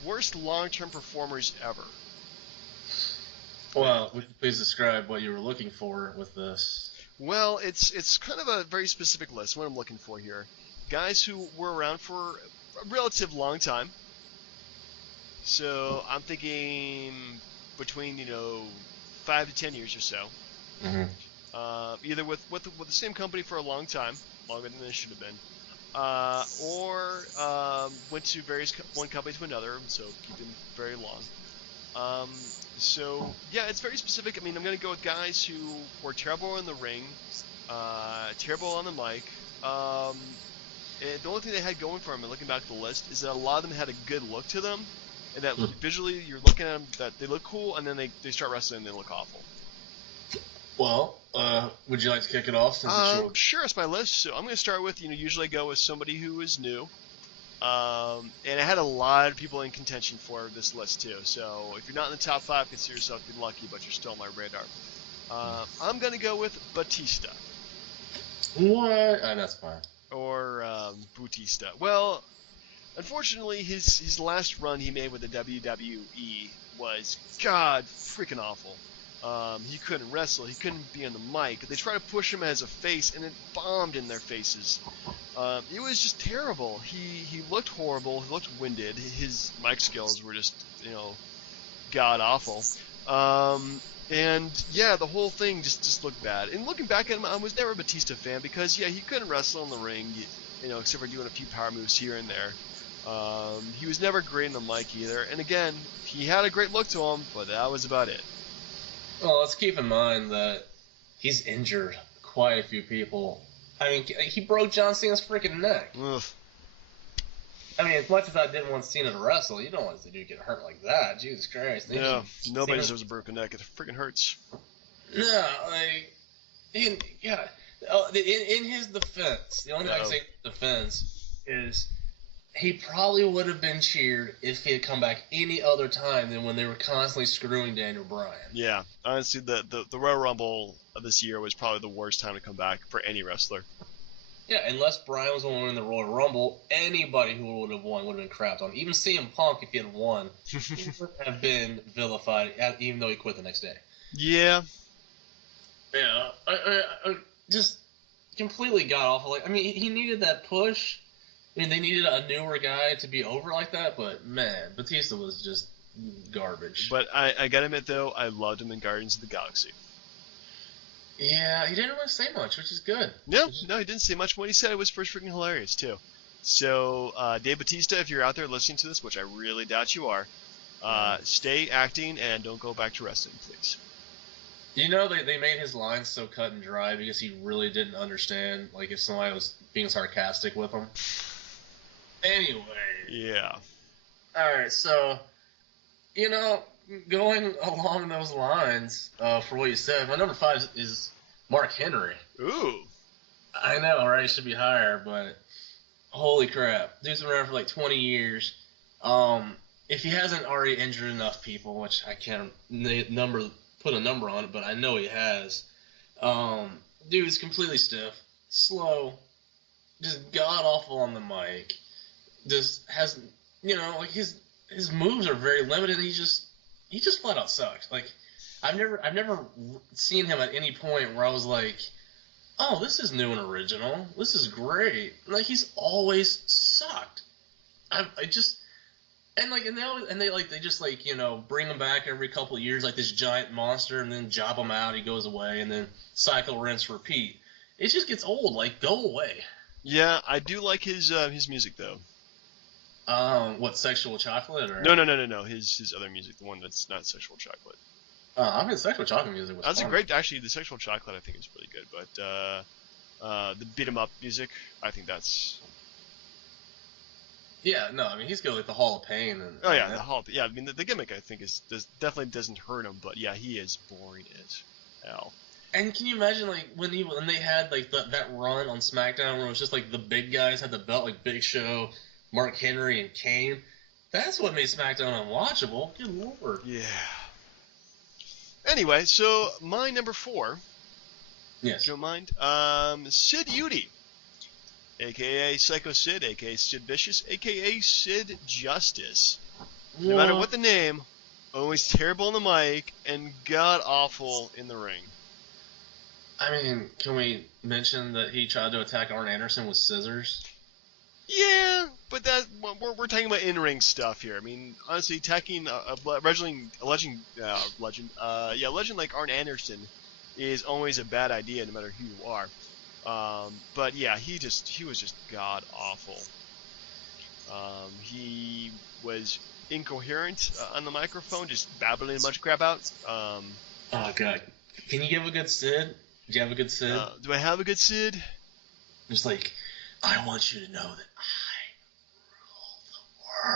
worst long-term performers ever. Well, would you please describe what you were looking for with this? Well, it's kind of a very specific list. What I'm looking for here, guys who were around for a relative long time. So I'm thinking between 5 to 10 years or so. Mm-hmm. Either with the same company for a long time, longer than they should have been. Or went to one company to another, so keeping very long. So yeah, it's very specific. I mean, I'm gonna go with guys who were terrible in the ring, terrible on the mic. And the only thing they had going for them, and looking back at the list, is that a lot of them had a good look to them, and that visually you're looking at them that they look cool, and then they start wrestling and they look awful. Well, would you like to kick it off? Sure, it's my list. So I'm going to start with, usually I go with somebody who is new. And I had a lot of people in contention for this list too. So if you're not in the top 5, consider yourself to be lucky, but you're still on my radar. I'm going to go with Batista. What? That's fine. Or Bautista. Well, unfortunately, his last run he made with the WWE was god freaking awful. He couldn't wrestle. He couldn't be on the mic. They tried to push him as a face, and it bombed in their faces. It was just terrible. He looked horrible. He looked winded. His mic skills were just, god awful. And yeah, the whole thing just looked bad. And looking back at him, I was never a Batista fan because he couldn't wrestle in the ring, except for doing a few power moves here and there. He was never great on the mic either. And again, he had a great look to him, but that was about it. Well, let's keep in mind that he's injured quite a few people. I mean, he broke John Cena's freaking neck. Ugh. I mean, as much as I didn't want Cena to wrestle, you don't want to do get hurt like that. Jesus Christ. Yeah, nobody deserves a broken neck. It freaking hurts. No, like, in his defense, the only thing I can say in defense is he probably would have been cheered if he had come back any other time than when they were constantly screwing Daniel Bryan. Yeah, honestly, the Royal Rumble of this year was probably the worst time to come back for any wrestler. Yeah, unless Bryan was the one in the Royal Rumble, anybody who would have won would have been crapped on. Even CM Punk, if he had won, he would have been vilified, even though he quit the next day. Yeah. Yeah, I just completely god-awful. Like, I mean, he needed that push. I mean, they needed a newer guy to be over like that, but, man, Batista was just garbage. But I gotta admit, though, I loved him in Guardians of the Galaxy. Yeah, he didn't really say much, which is good. No, he didn't say much. What he said was freaking hilarious, too. So, Dave Batista, if you're out there listening to this, which I really doubt you are, stay acting and don't go back to wrestling, please. You know, they made his lines so cut and dry because he really didn't understand, like, if somebody was being sarcastic with him. Anyway. Yeah. Alright, so, going along those lines, for what you said, my number 5 is Mark Henry. Ooh. I know, right? It should be higher, but holy crap. Dude's been around for like 20 years. If he hasn't already injured enough people, which I can't put a number on it, but I know he has. Dude's completely stiff, slow, just god-awful on the mic. Just has, like his moves are very limited, and he just flat out sucks. Like, I've never seen him at any point where I was like, oh, this is new and original. This is great. Like, he's always sucked. They just bring him back every couple of years like this giant monster, and then job him out, he goes away, and then cycle, rinse, repeat. It just gets old. Like, go away. Yeah, I do like his music though. What, Sexual Chocolate? Or? No. His other music, the one that's not Sexual Chocolate. I mean, Sexual Chocolate music was That's fun. actually, the Sexual Chocolate I think is really good, but the beat 'em up music, I think that's... Yeah, no, I mean, he's got like the Hall of Pain. The Hall of... Yeah, I mean, the gimmick I think definitely doesn't hurt him, but yeah, he is boring as hell. And can you imagine, like, when they had, like, that run on SmackDown where it was just, like, the big guys had the belt, like Big Show, Mark Henry, and Kane? That's what made SmackDown unwatchable. Good lord. Yeah. Anyway, so my number 4, yes. if you don't mind, Sid Udy, a.k.a. Psycho Sid, a.k.a. Sid Vicious, a.k.a. Sid Justice. No matter what the name, always terrible on the mic and god-awful in the ring. I mean, can we mention that he tried to attack Arn Anderson with scissors? Yeah, but we're talking about in-ring stuff here. I mean, honestly, attacking a legend like Arn Anderson is always a bad idea, no matter who you are. But yeah, he was just god awful. He was incoherent on the microphone, just babbling a bunch of crap out. Oh god, can you give a good Sid? Do you have a good Sid? Do I have a good Sid? Just like, I want you to know that I rule the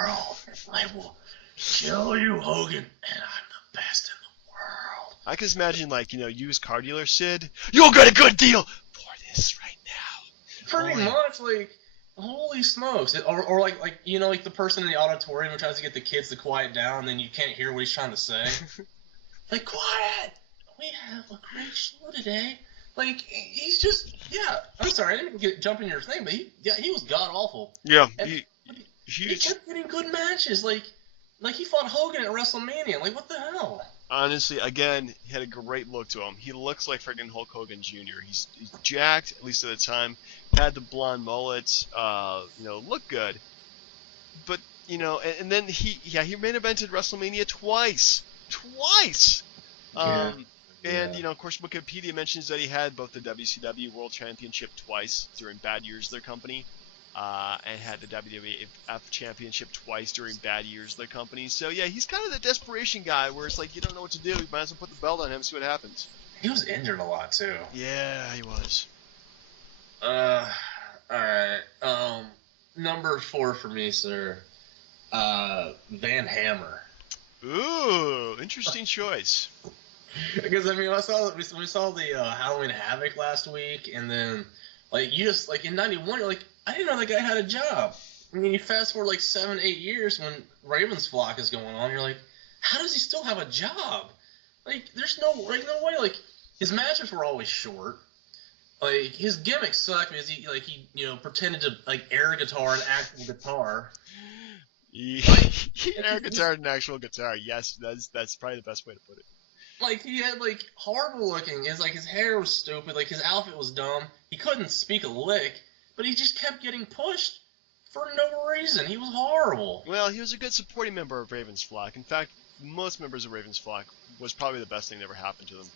world. I will kill you, Hogan, and I'm the best in the world. I can just imagine, like, used car dealer Sid. You'll get a good deal for this right now. Pretty much, like, holy smokes. Or like the person in the auditorium who tries to get the kids to quiet down, and then you can't hear what he's trying to say. Like, quiet! We have a great show today. Like, he's just, yeah. I'm sorry, I didn't jump in your thing, but he was god awful. Yeah, he kept getting good matches. Like, Like, he fought Hogan at WrestleMania. Like, what the hell? Honestly, again, he had a great look to him. He looks like freaking Hulk Hogan Jr. He's jacked, at least at the time. Had the blonde mullets, looked good. But, and then he main evented WrestleMania twice. Twice! Yeah. And, of course, Wikipedia mentions that he had both the WCW World Championship twice during bad years of their company. And had the WWF Championship twice during bad years of their company. So, yeah, he's kind of the desperation guy where it's like you don't know what to do. You might as well put the belt on him and see what happens. He was injured a lot, too. Yeah, he was. Alright. Number 4 for me, sir. Van Hammer. Ooh, interesting choice. Because, I mean, we saw the Halloween Havoc last week, and then, like, you just, like, in 91, you're like, I didn't know that guy had a job. I mean, you fast forward, like, 7-8 years when Ravens Flock is going on, you're like, how does he still have a job? Like, there's no way. Like, his matches were always short. Like, his gimmick sucked because he pretended to, like, air guitar an actual guitar. Air guitar and actual guitar. Yes, that's probably the best way to put it. Like, he had, like, horrible looking. His hair was stupid. Like, his outfit was dumb. He couldn't speak a lick, but he just kept getting pushed for no reason. He was horrible. Well, he was a good supporting member of Ravens Flock. In fact, most members of Ravens Flock was probably the best thing that ever happened to them.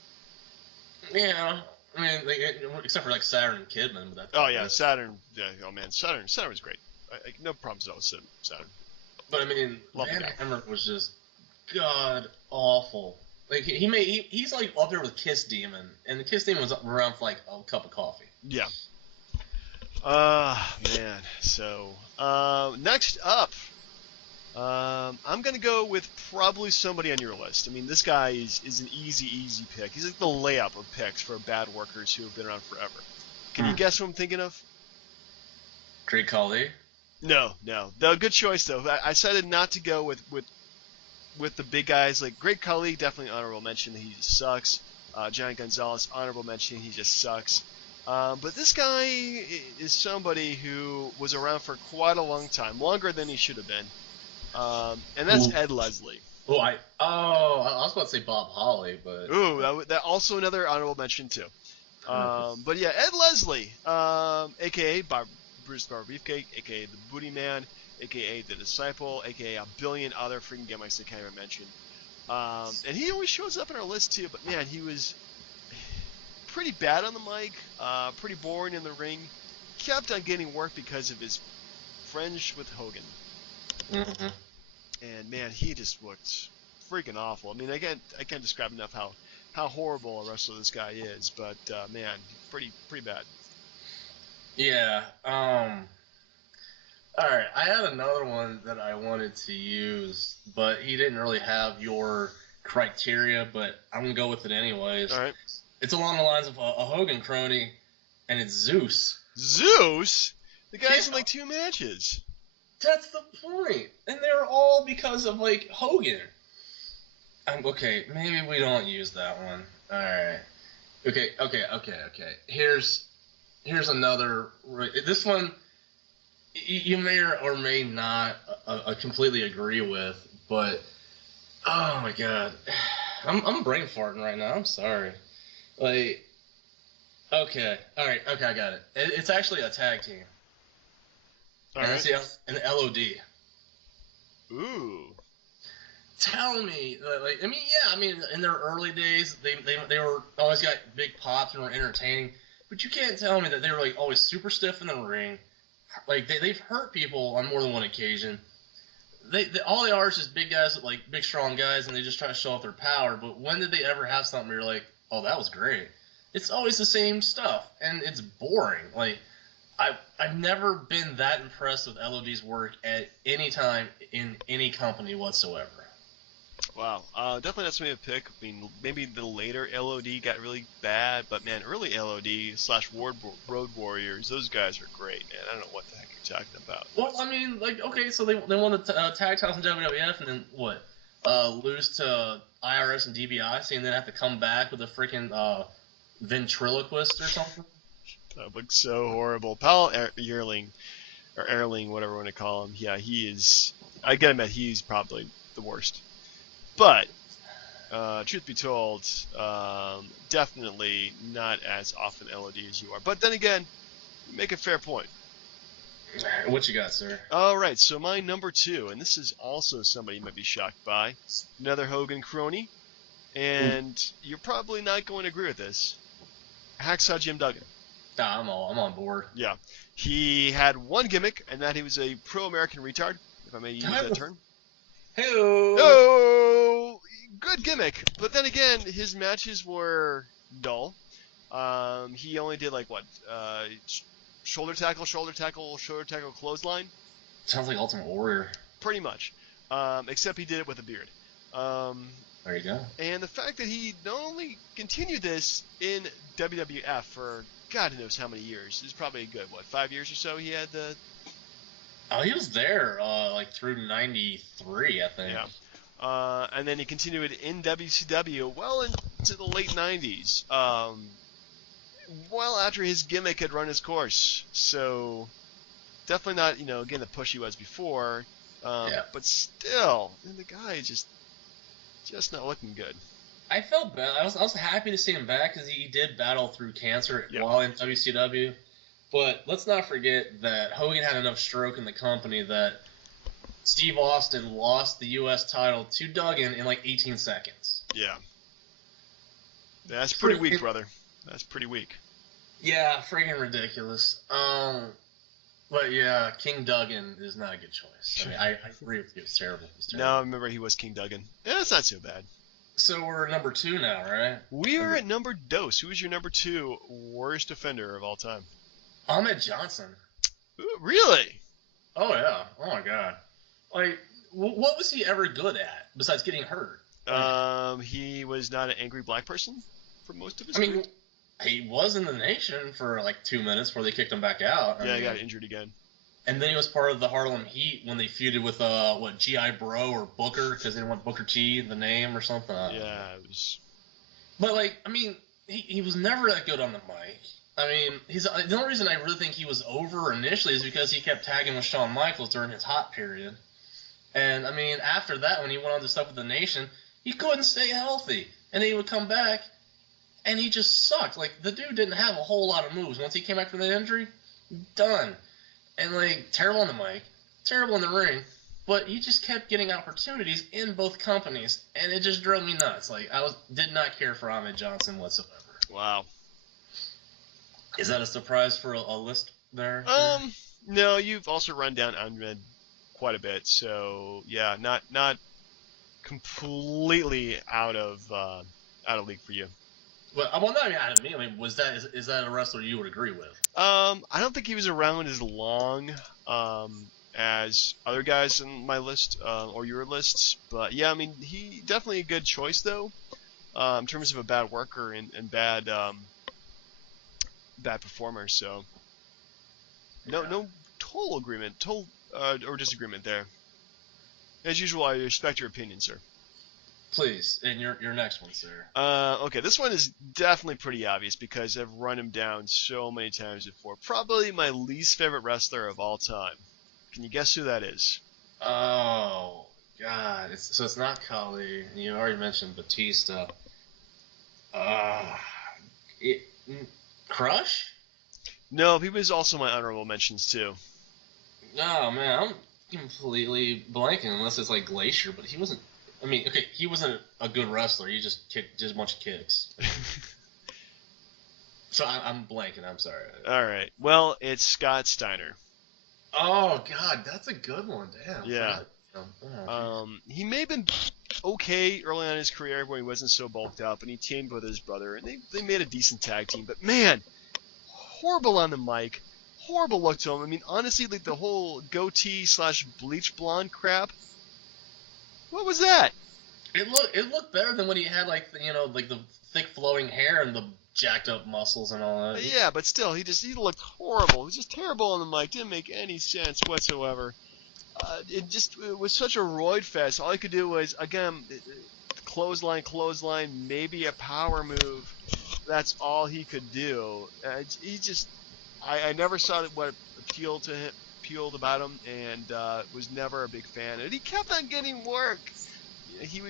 Yeah. I mean, like, except for, like, Saturn and Kidman. But oh, yeah, Saturn. Yeah, oh, man, Saturn was great. No problems at all with Saturn. But, I mean, Van Hammer was just god-awful. Like, he's, like, up there with Kiss Demon. And the Kiss Demon was around for, like, a cup of coffee. Yeah. Man. So, next up, I'm going to go with probably somebody on your list. I mean, this guy is an easy pick. He's like the layup of picks for bad workers who have been around forever. Can you guess who I'm thinking of? Great Khali? No. Good choice, though. I decided not to go with the big guys. Like, Great Khali, definitely honorable mention. He just sucks. Giant Gonzalez, honorable mention. He just sucks. But this guy is somebody who was around for quite a long time, longer than he should have been. And that's Ed Leslie. I was about to say Bob Holly, but... Ooh, that also another honorable mention, too. But yeah, Ed Leslie, a.k.a. Bruce Bar Beefcake, a.k.a. the Booty Man, a.k.a. the Disciple, a.k.a. a billion other freaking gimmicks I can't even mention. And he always shows up in our list, too, but man, he was pretty bad on the mic, pretty boring in the ring. Kept on getting work because of his friendship with Hogan. Mm-hmm. And man, he just looked freaking awful. I mean, I can't describe enough how horrible a wrestler this guy is, but man, pretty bad. Yeah. All right, I had another one that I wanted to use, but he didn't really have your criteria, but I'm gonna go with it anyways. All right. It's along the lines of a Hogan crony, and it's Zeus. Zeus? The guy's in like 2 matches. That's the point. And they're all because of, like, Hogan. Okay, maybe we don't use that one. Alright. Okay. Here's another... This one, you may or may not completely agree with, but... Oh, my God. I'm brain farting right now. I'm sorry. Like... Okay, I got it. It's actually a tag team. And right. It's an LOD. Ooh. Tell me, like, in their early days, they were always got big pops and were entertaining, but you can't tell me that they were, like, always super stiff in the ring. Like, they've hurt people on more than one occasion. All they are is just big guys, like, big strong guys, and they just try to show off their power, but when did they ever have something where you're like, oh, that was great? It's always the same stuff, and it's boring. Like, I've never been that impressed with LOD's work at any time in any company whatsoever. Wow. Definitely that's me a pick. I mean, maybe the later LOD got really bad, but man, early LOD / Road Warriors, those guys are great, man. I don't know what the heck you're talking about. Well, I mean, like, okay, so they won the tag titles in WWF, and then what? Lose to IRS and DB&J, and then have to come back with a freaking ventriloquist or something? That looks so horrible. Paul Erling, whatever you want to call him. Yeah, he is. I gotta admit, he's probably the worst. But truth be told, definitely not as often LOD as you are. But then again, you make a fair point. What you got, sir? All right, so my number 2, and this is also somebody you might be shocked by, another Hogan crony, and you're probably not going to agree with this. Hacksaw Jim Duggan. Nah, I'm on board. Yeah, he had one gimmick, and that he was a pro-American retard, if I may use that term. Hey-o. Oh, good gimmick, but then again, his matches were dull. He only did like what? Shoulder tackle, clothesline. Sounds like Ultimate Warrior. Pretty much. Except he did it with a beard. There you go. And the fact that he not only continued this in WWF for God knows how many years. It's probably a good, 5 years or so he had the... Oh, he was there like through 93, I think. Yeah. And then he continued in WCW well into the late 90s. Well after his gimmick had run his course. So definitely not, again, the push he was before. But still, the guy is just not looking good. I felt bad. I was happy to see him back because he did battle through cancer while in WCW. But let's not forget that Hogan had enough stroke in the company that Steve Austin lost the U.S. title to Duggan in like 18 seconds. Yeah. That's pretty weak, brother. That's pretty weak. Yeah, friggin' ridiculous. But yeah, King Duggan is not a good choice. I mean, I agree with you. It's terrible. No, remember he was King Duggan. Yeah, it's not so bad. So we're number 2 now, right? We are at number dos. Who is your number 2 worst offender of all time? Ahmed Johnson. Ooh, really? Oh yeah. Oh my God. Like, what was he ever good at besides getting hurt? He was not an angry black person for most of his career. He was in the Nation for like 2 minutes before they kicked him back out. He got injured again. And then he was part of the Harlem Heat when they feuded with G.I. Bro or Booker because they didn't want Booker T the name or something. Yeah, it was. But he was never that good on the mic. The only reason I really think he was over initially is because he kept tagging with Shawn Michaels during his hot period. And after that, when he went on to stuff with the Nation, he couldn't stay healthy, and then he would come back, and he just sucked. Like, the dude didn't have a whole lot of moves. Once he came back from that injury, done. And terrible on the mic, terrible in the ring, but he just kept getting opportunities in both companies, and it just drove me nuts. Did not care for Ahmed Johnson whatsoever. Wow. Is that a surprise for a list there? No, you've also run down Ahmed quite a bit, so yeah, not completely out of league for you. Well, not even out of me. Is that a wrestler you would agree with? I don't think he was around as long as other guys in my list or your lists, but yeah, he definitely a good choice though, in terms of a bad worker and bad performer. So no total agreement, or disagreement there. As usual, I respect your opinion, sir. Please, and your next one, sir. Okay, this one is definitely pretty obvious because I've run him down so many times before. Probably my least favorite wrestler of all time. Can you guess who that is? Oh, God. It's not Khali. You already mentioned Batista. Crush? No, he was also my honorable mentions, too. No, man, I'm completely blanking unless it's like Glacier, but he wasn't... he wasn't a good wrestler. He just kicked just a bunch of kicks. So I'm blanking. I'm sorry. All right. Well, it's Scott Steiner. Oh God, that's a good one. Damn. Yeah. He may have been okay early on in his career when he wasn't so bulked up, and he teamed with his brother, and they made a decent tag team. But man, horrible on the mic, horrible look to him. Honestly, the whole goatee / bleach blonde crap. What was that? It looked better than when he had the thick flowing hair and the jacked up muscles and all that. Yeah, but still, he looked horrible. He was just terrible on the mic. Didn't make any sense whatsoever. It was such a roid fest. All he could do was, again, clothesline, maybe a power move. That's all he could do. I never saw what appealed to peeled about him, and was never a big fan. And he kept on getting work. He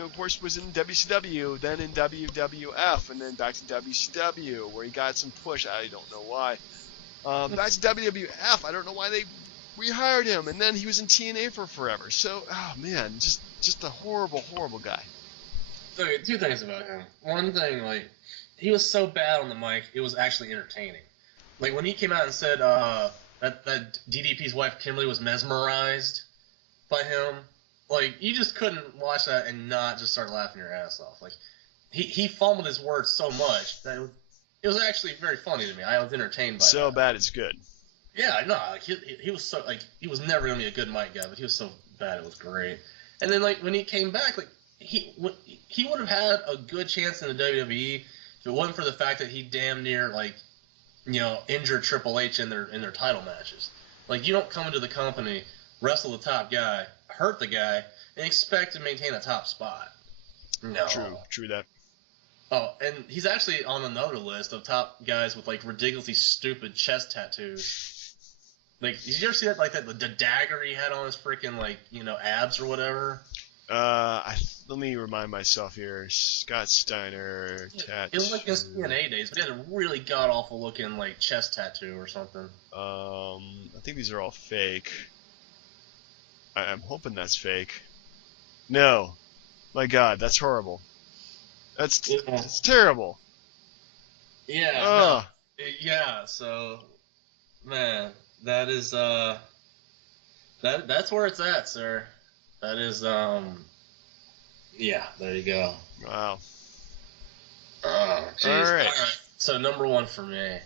of course, was in WCW, then in WWF, and then back to WCW, where he got some push. I don't know why. Back to WWF, I don't know why they rehired him, and then he was in TNA for forever. So, oh man, just a horrible, horrible guy. Okay, two things about him. One thing, like, he was so bad on the mic, it was actually entertaining. Like, when he came out and said that DDP's wife, Kimberly, was mesmerized by him, like, you just couldn't watch that and not just start laughing your ass off. Like, he fumbled his words so much that it was actually very funny to me. I was entertained by it. So bad it's good. Yeah, I know. Like, he was so, like, he was never going to be a good mic guy, but he was so bad it was great. And then, like, when he came back, like, he would have had a good chance in the WWE if it wasn't for the fact that he damn near, like, injured Triple H in their title matches. Like, you don't come into the company, wrestle the top guy, hurt the guy, and expect to maintain a top spot. No. True that. Oh, and he's actually on another list of top guys with, like, ridiculously stupid chest tattoos. Like, did you ever see that, like, the dagger he had on his freaking, like, abs or whatever? Let me remind myself here. Scott Steiner tattoo. It was like his TNA days, but he had a really god-awful looking, like, chest tattoo or something. I think these are all fake. I'm hoping that's fake. No. My God, that's horrible. That's terrible. Yeah. Yeah, so, man, that is, that's where it's at, sir. That is, yeah, there you go. Wow. Oh, jeez. All right. All right. So, number one for me.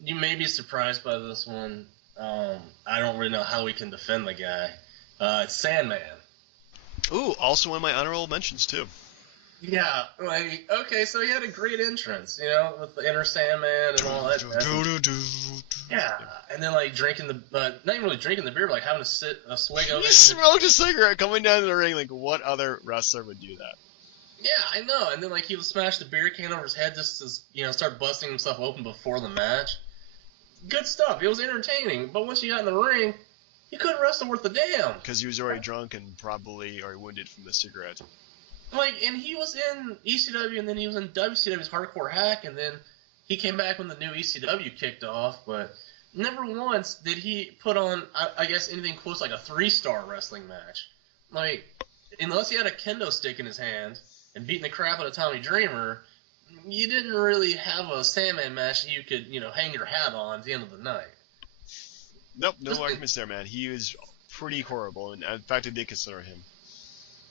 You may be surprised by this one. I don't really know how we can defend the guy. It's Sandman. Ooh, also one of my honorable mentions, too. Yeah, like, okay, so he had a great entrance, with the Inner Sandman and all that. Yeah, and then, like, drinking not even really drinking the beer, but, like, having a swig of it. He smoked a cigarette coming down the ring. Like, what other wrestler would do that? Yeah, I know. And then, like, he would smash the beer can over his head just to, start busting himself open before the match. Good stuff. It was entertaining. But once you got in the ring, he couldn't wrestle worth a damn. Because he was already drunk and probably already wounded from the cigarette. Like, and he was in ECW, and then he was in WCW's Hardcore Hack, and then he came back when the new ECW kicked off, but never once did he put on, I guess, anything close to like a 3-star wrestling match. Like, unless he had a kendo stick in his hand and beating the crap out of Tommy Dreamer, you didn't really have a Sandman match that you could, hang your hat on at the end of the night. Nope, no arguments there, man. He was pretty horrible, and in fact, I did consider him.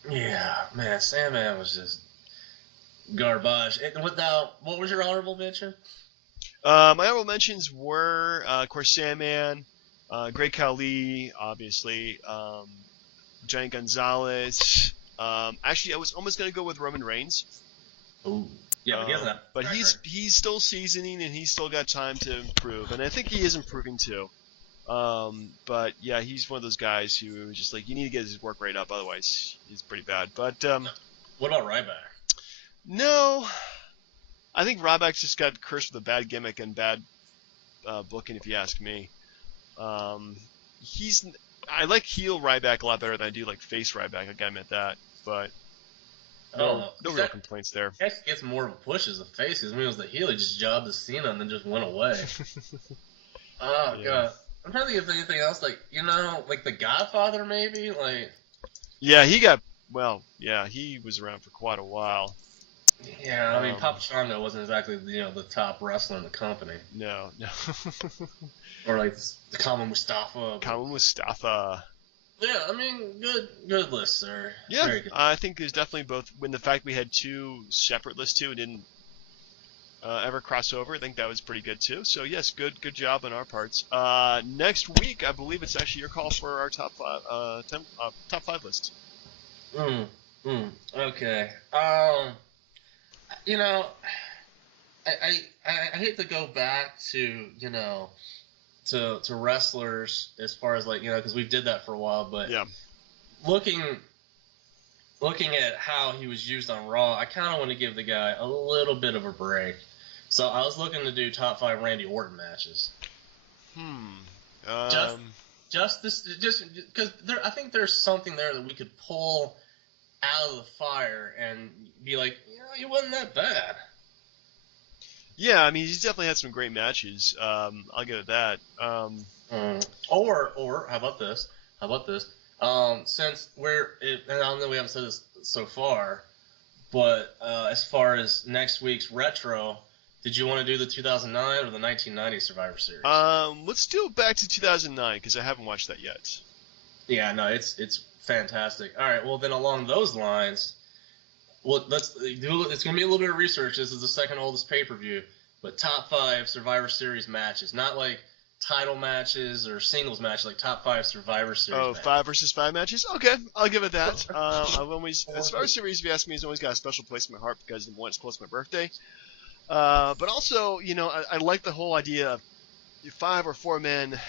Yeah, man, Sandman was just garbage. And what was your honorable mention? My honorable mentions were, of course, Sandman, Great Khali, obviously, Giant Gonzalez. Actually, I was almost going to go with Roman Reigns. Ooh. Yeah, but he's still seasoning, and he's still got time to improve, and I think he is improving too. But yeah, he's one of those guys who just like, you need to get his work rate up, otherwise he's pretty bad. But what about Ryback? No, I think Ryback's just got cursed with a bad gimmick and bad booking, if you ask me. I like heel Ryback a lot better than I do like face Ryback. I gotta admit that, but no real complaints there. He actually gets more of a push as a face, because when he was the heel, he just jobbed the Cena and then just went away. Oh, yeah. God. I'm trying to think of anything else, like, like The Godfather, maybe? Like. Yeah, he was around for quite a while. Yeah, I mean, Papa Shango wasn't exactly, the top wrestler in the company. No. Or, like, the Common Mustafa. Common Mustafa. Yeah, I mean, good list, sir. Yeah, very good. I think there's definitely both. When the fact we had two separate lists too, and didn't ever cross over, I think that was pretty good too. So yes, good job on our parts. Next week, I believe it's actually your call for our top five list. Okay. I hate to go back to to wrestlers as far as like because we did that for a while, but yeah, looking at how he was used on Raw, I kind of want to give the guy a little bit of a break. So I was looking to do top 5 Randy Orton matches. Just because I think there's something there that we could pull out of the fire and be like, he wasn't that bad. Yeah, I mean, he's definitely had some great matches. I'll give it that. Or how about this? Since and I don't know we haven't said this so far, but as far as next week's retro, did you want to do the 2009 or the 1990 Survivor Series? Let's do it back to 2009 because I haven't watched that yet. Yeah, no, it's fantastic. All right, well then along those lines, let's do. It's gonna be a little bit of research. This is the second oldest pay-per-view, but top 5 Survivor Series matches, not like title matches or singles matches, like top 5 Survivor Series. Oh, matches. 5 versus 5 matches? Okay, I'll give it that. Survivor Series, if you ask me, has always got a special place in my heart because one, it's close to my birthday. But also, I like the whole idea of 5 or 4 men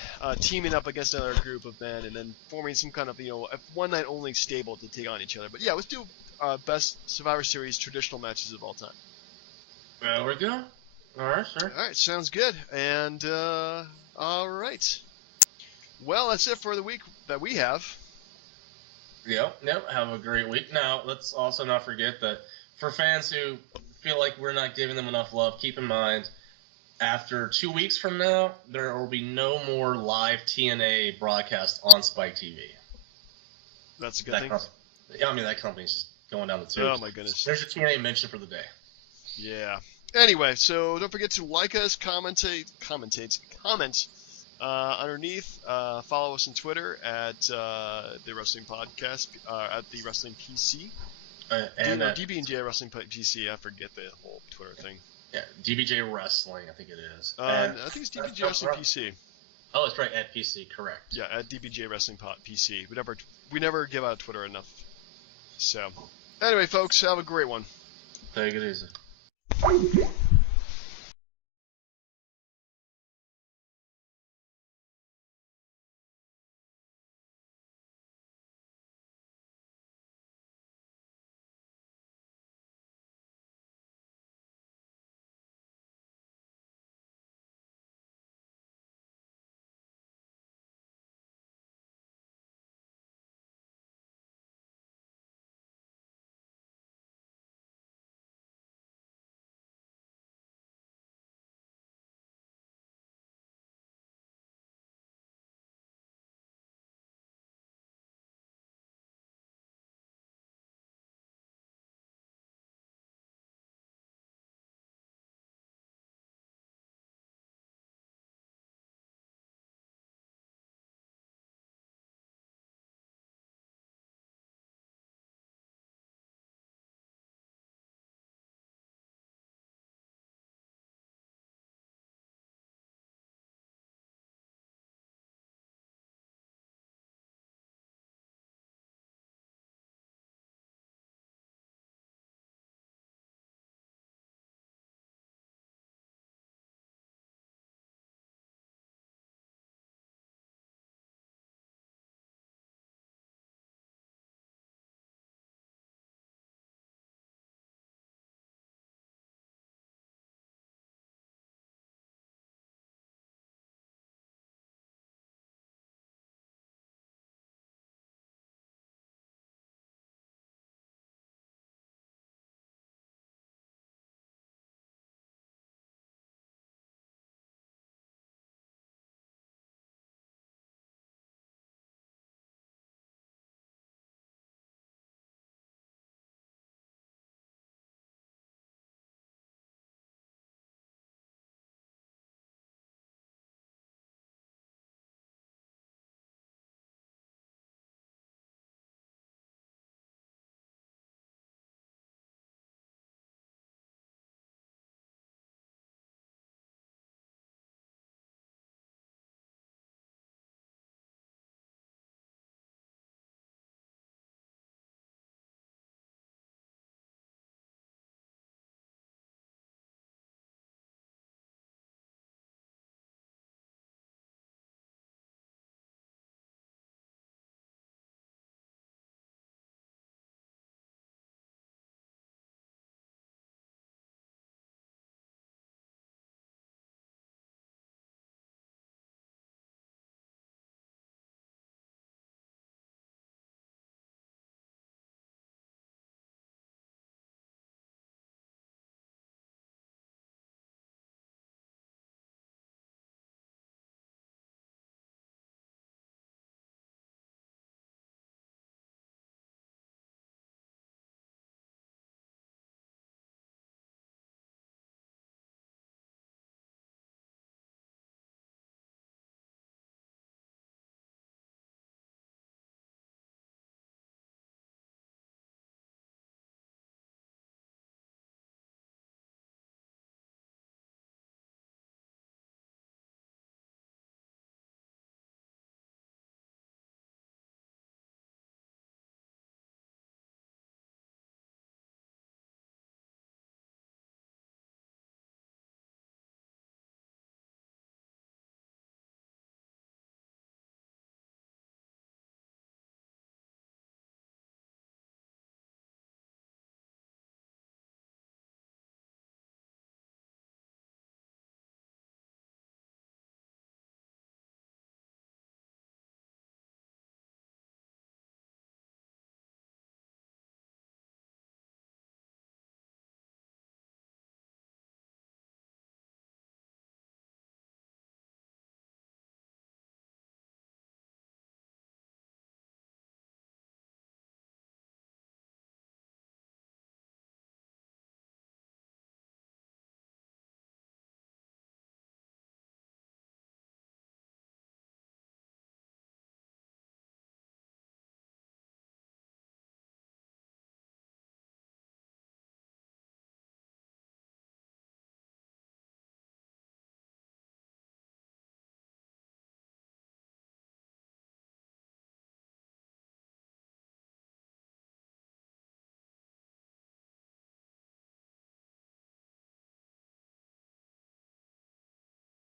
teaming up against another group of men and then forming some kind of, a one-night only stable to take on each other. But yeah, let's do best Survivor Series traditional matches of all time. There we go. All right, sir. All right, sounds good. And, all right. Well, that's it for the week that we have. Yep. Have a great week. Now, let's also not forget that for fans who feel like we're not giving them enough love, keep in mind, after 2 weeks from now, there will be no more live TNA broadcast on Spike TV. That's a good thing. I mean, that company's just going down the tubes. Oh, my goodness. There's your TNA mention for the day. Yeah. Anyway, so don't forget to like us, comment underneath. Follow us on Twitter at the Wrestling Podcast, at the Wrestling PC. And DB&J Wrestling PC. I forget the whole Twitter thing. Yeah, DB&J Wrestling, I think it is. I think it's DB&J Wrestling PC. Oh, that's right, at PC, correct. Yeah, at DB&J Wrestling PC. We never give out Twitter enough. So, anyway, folks, have a great one. Take it easy.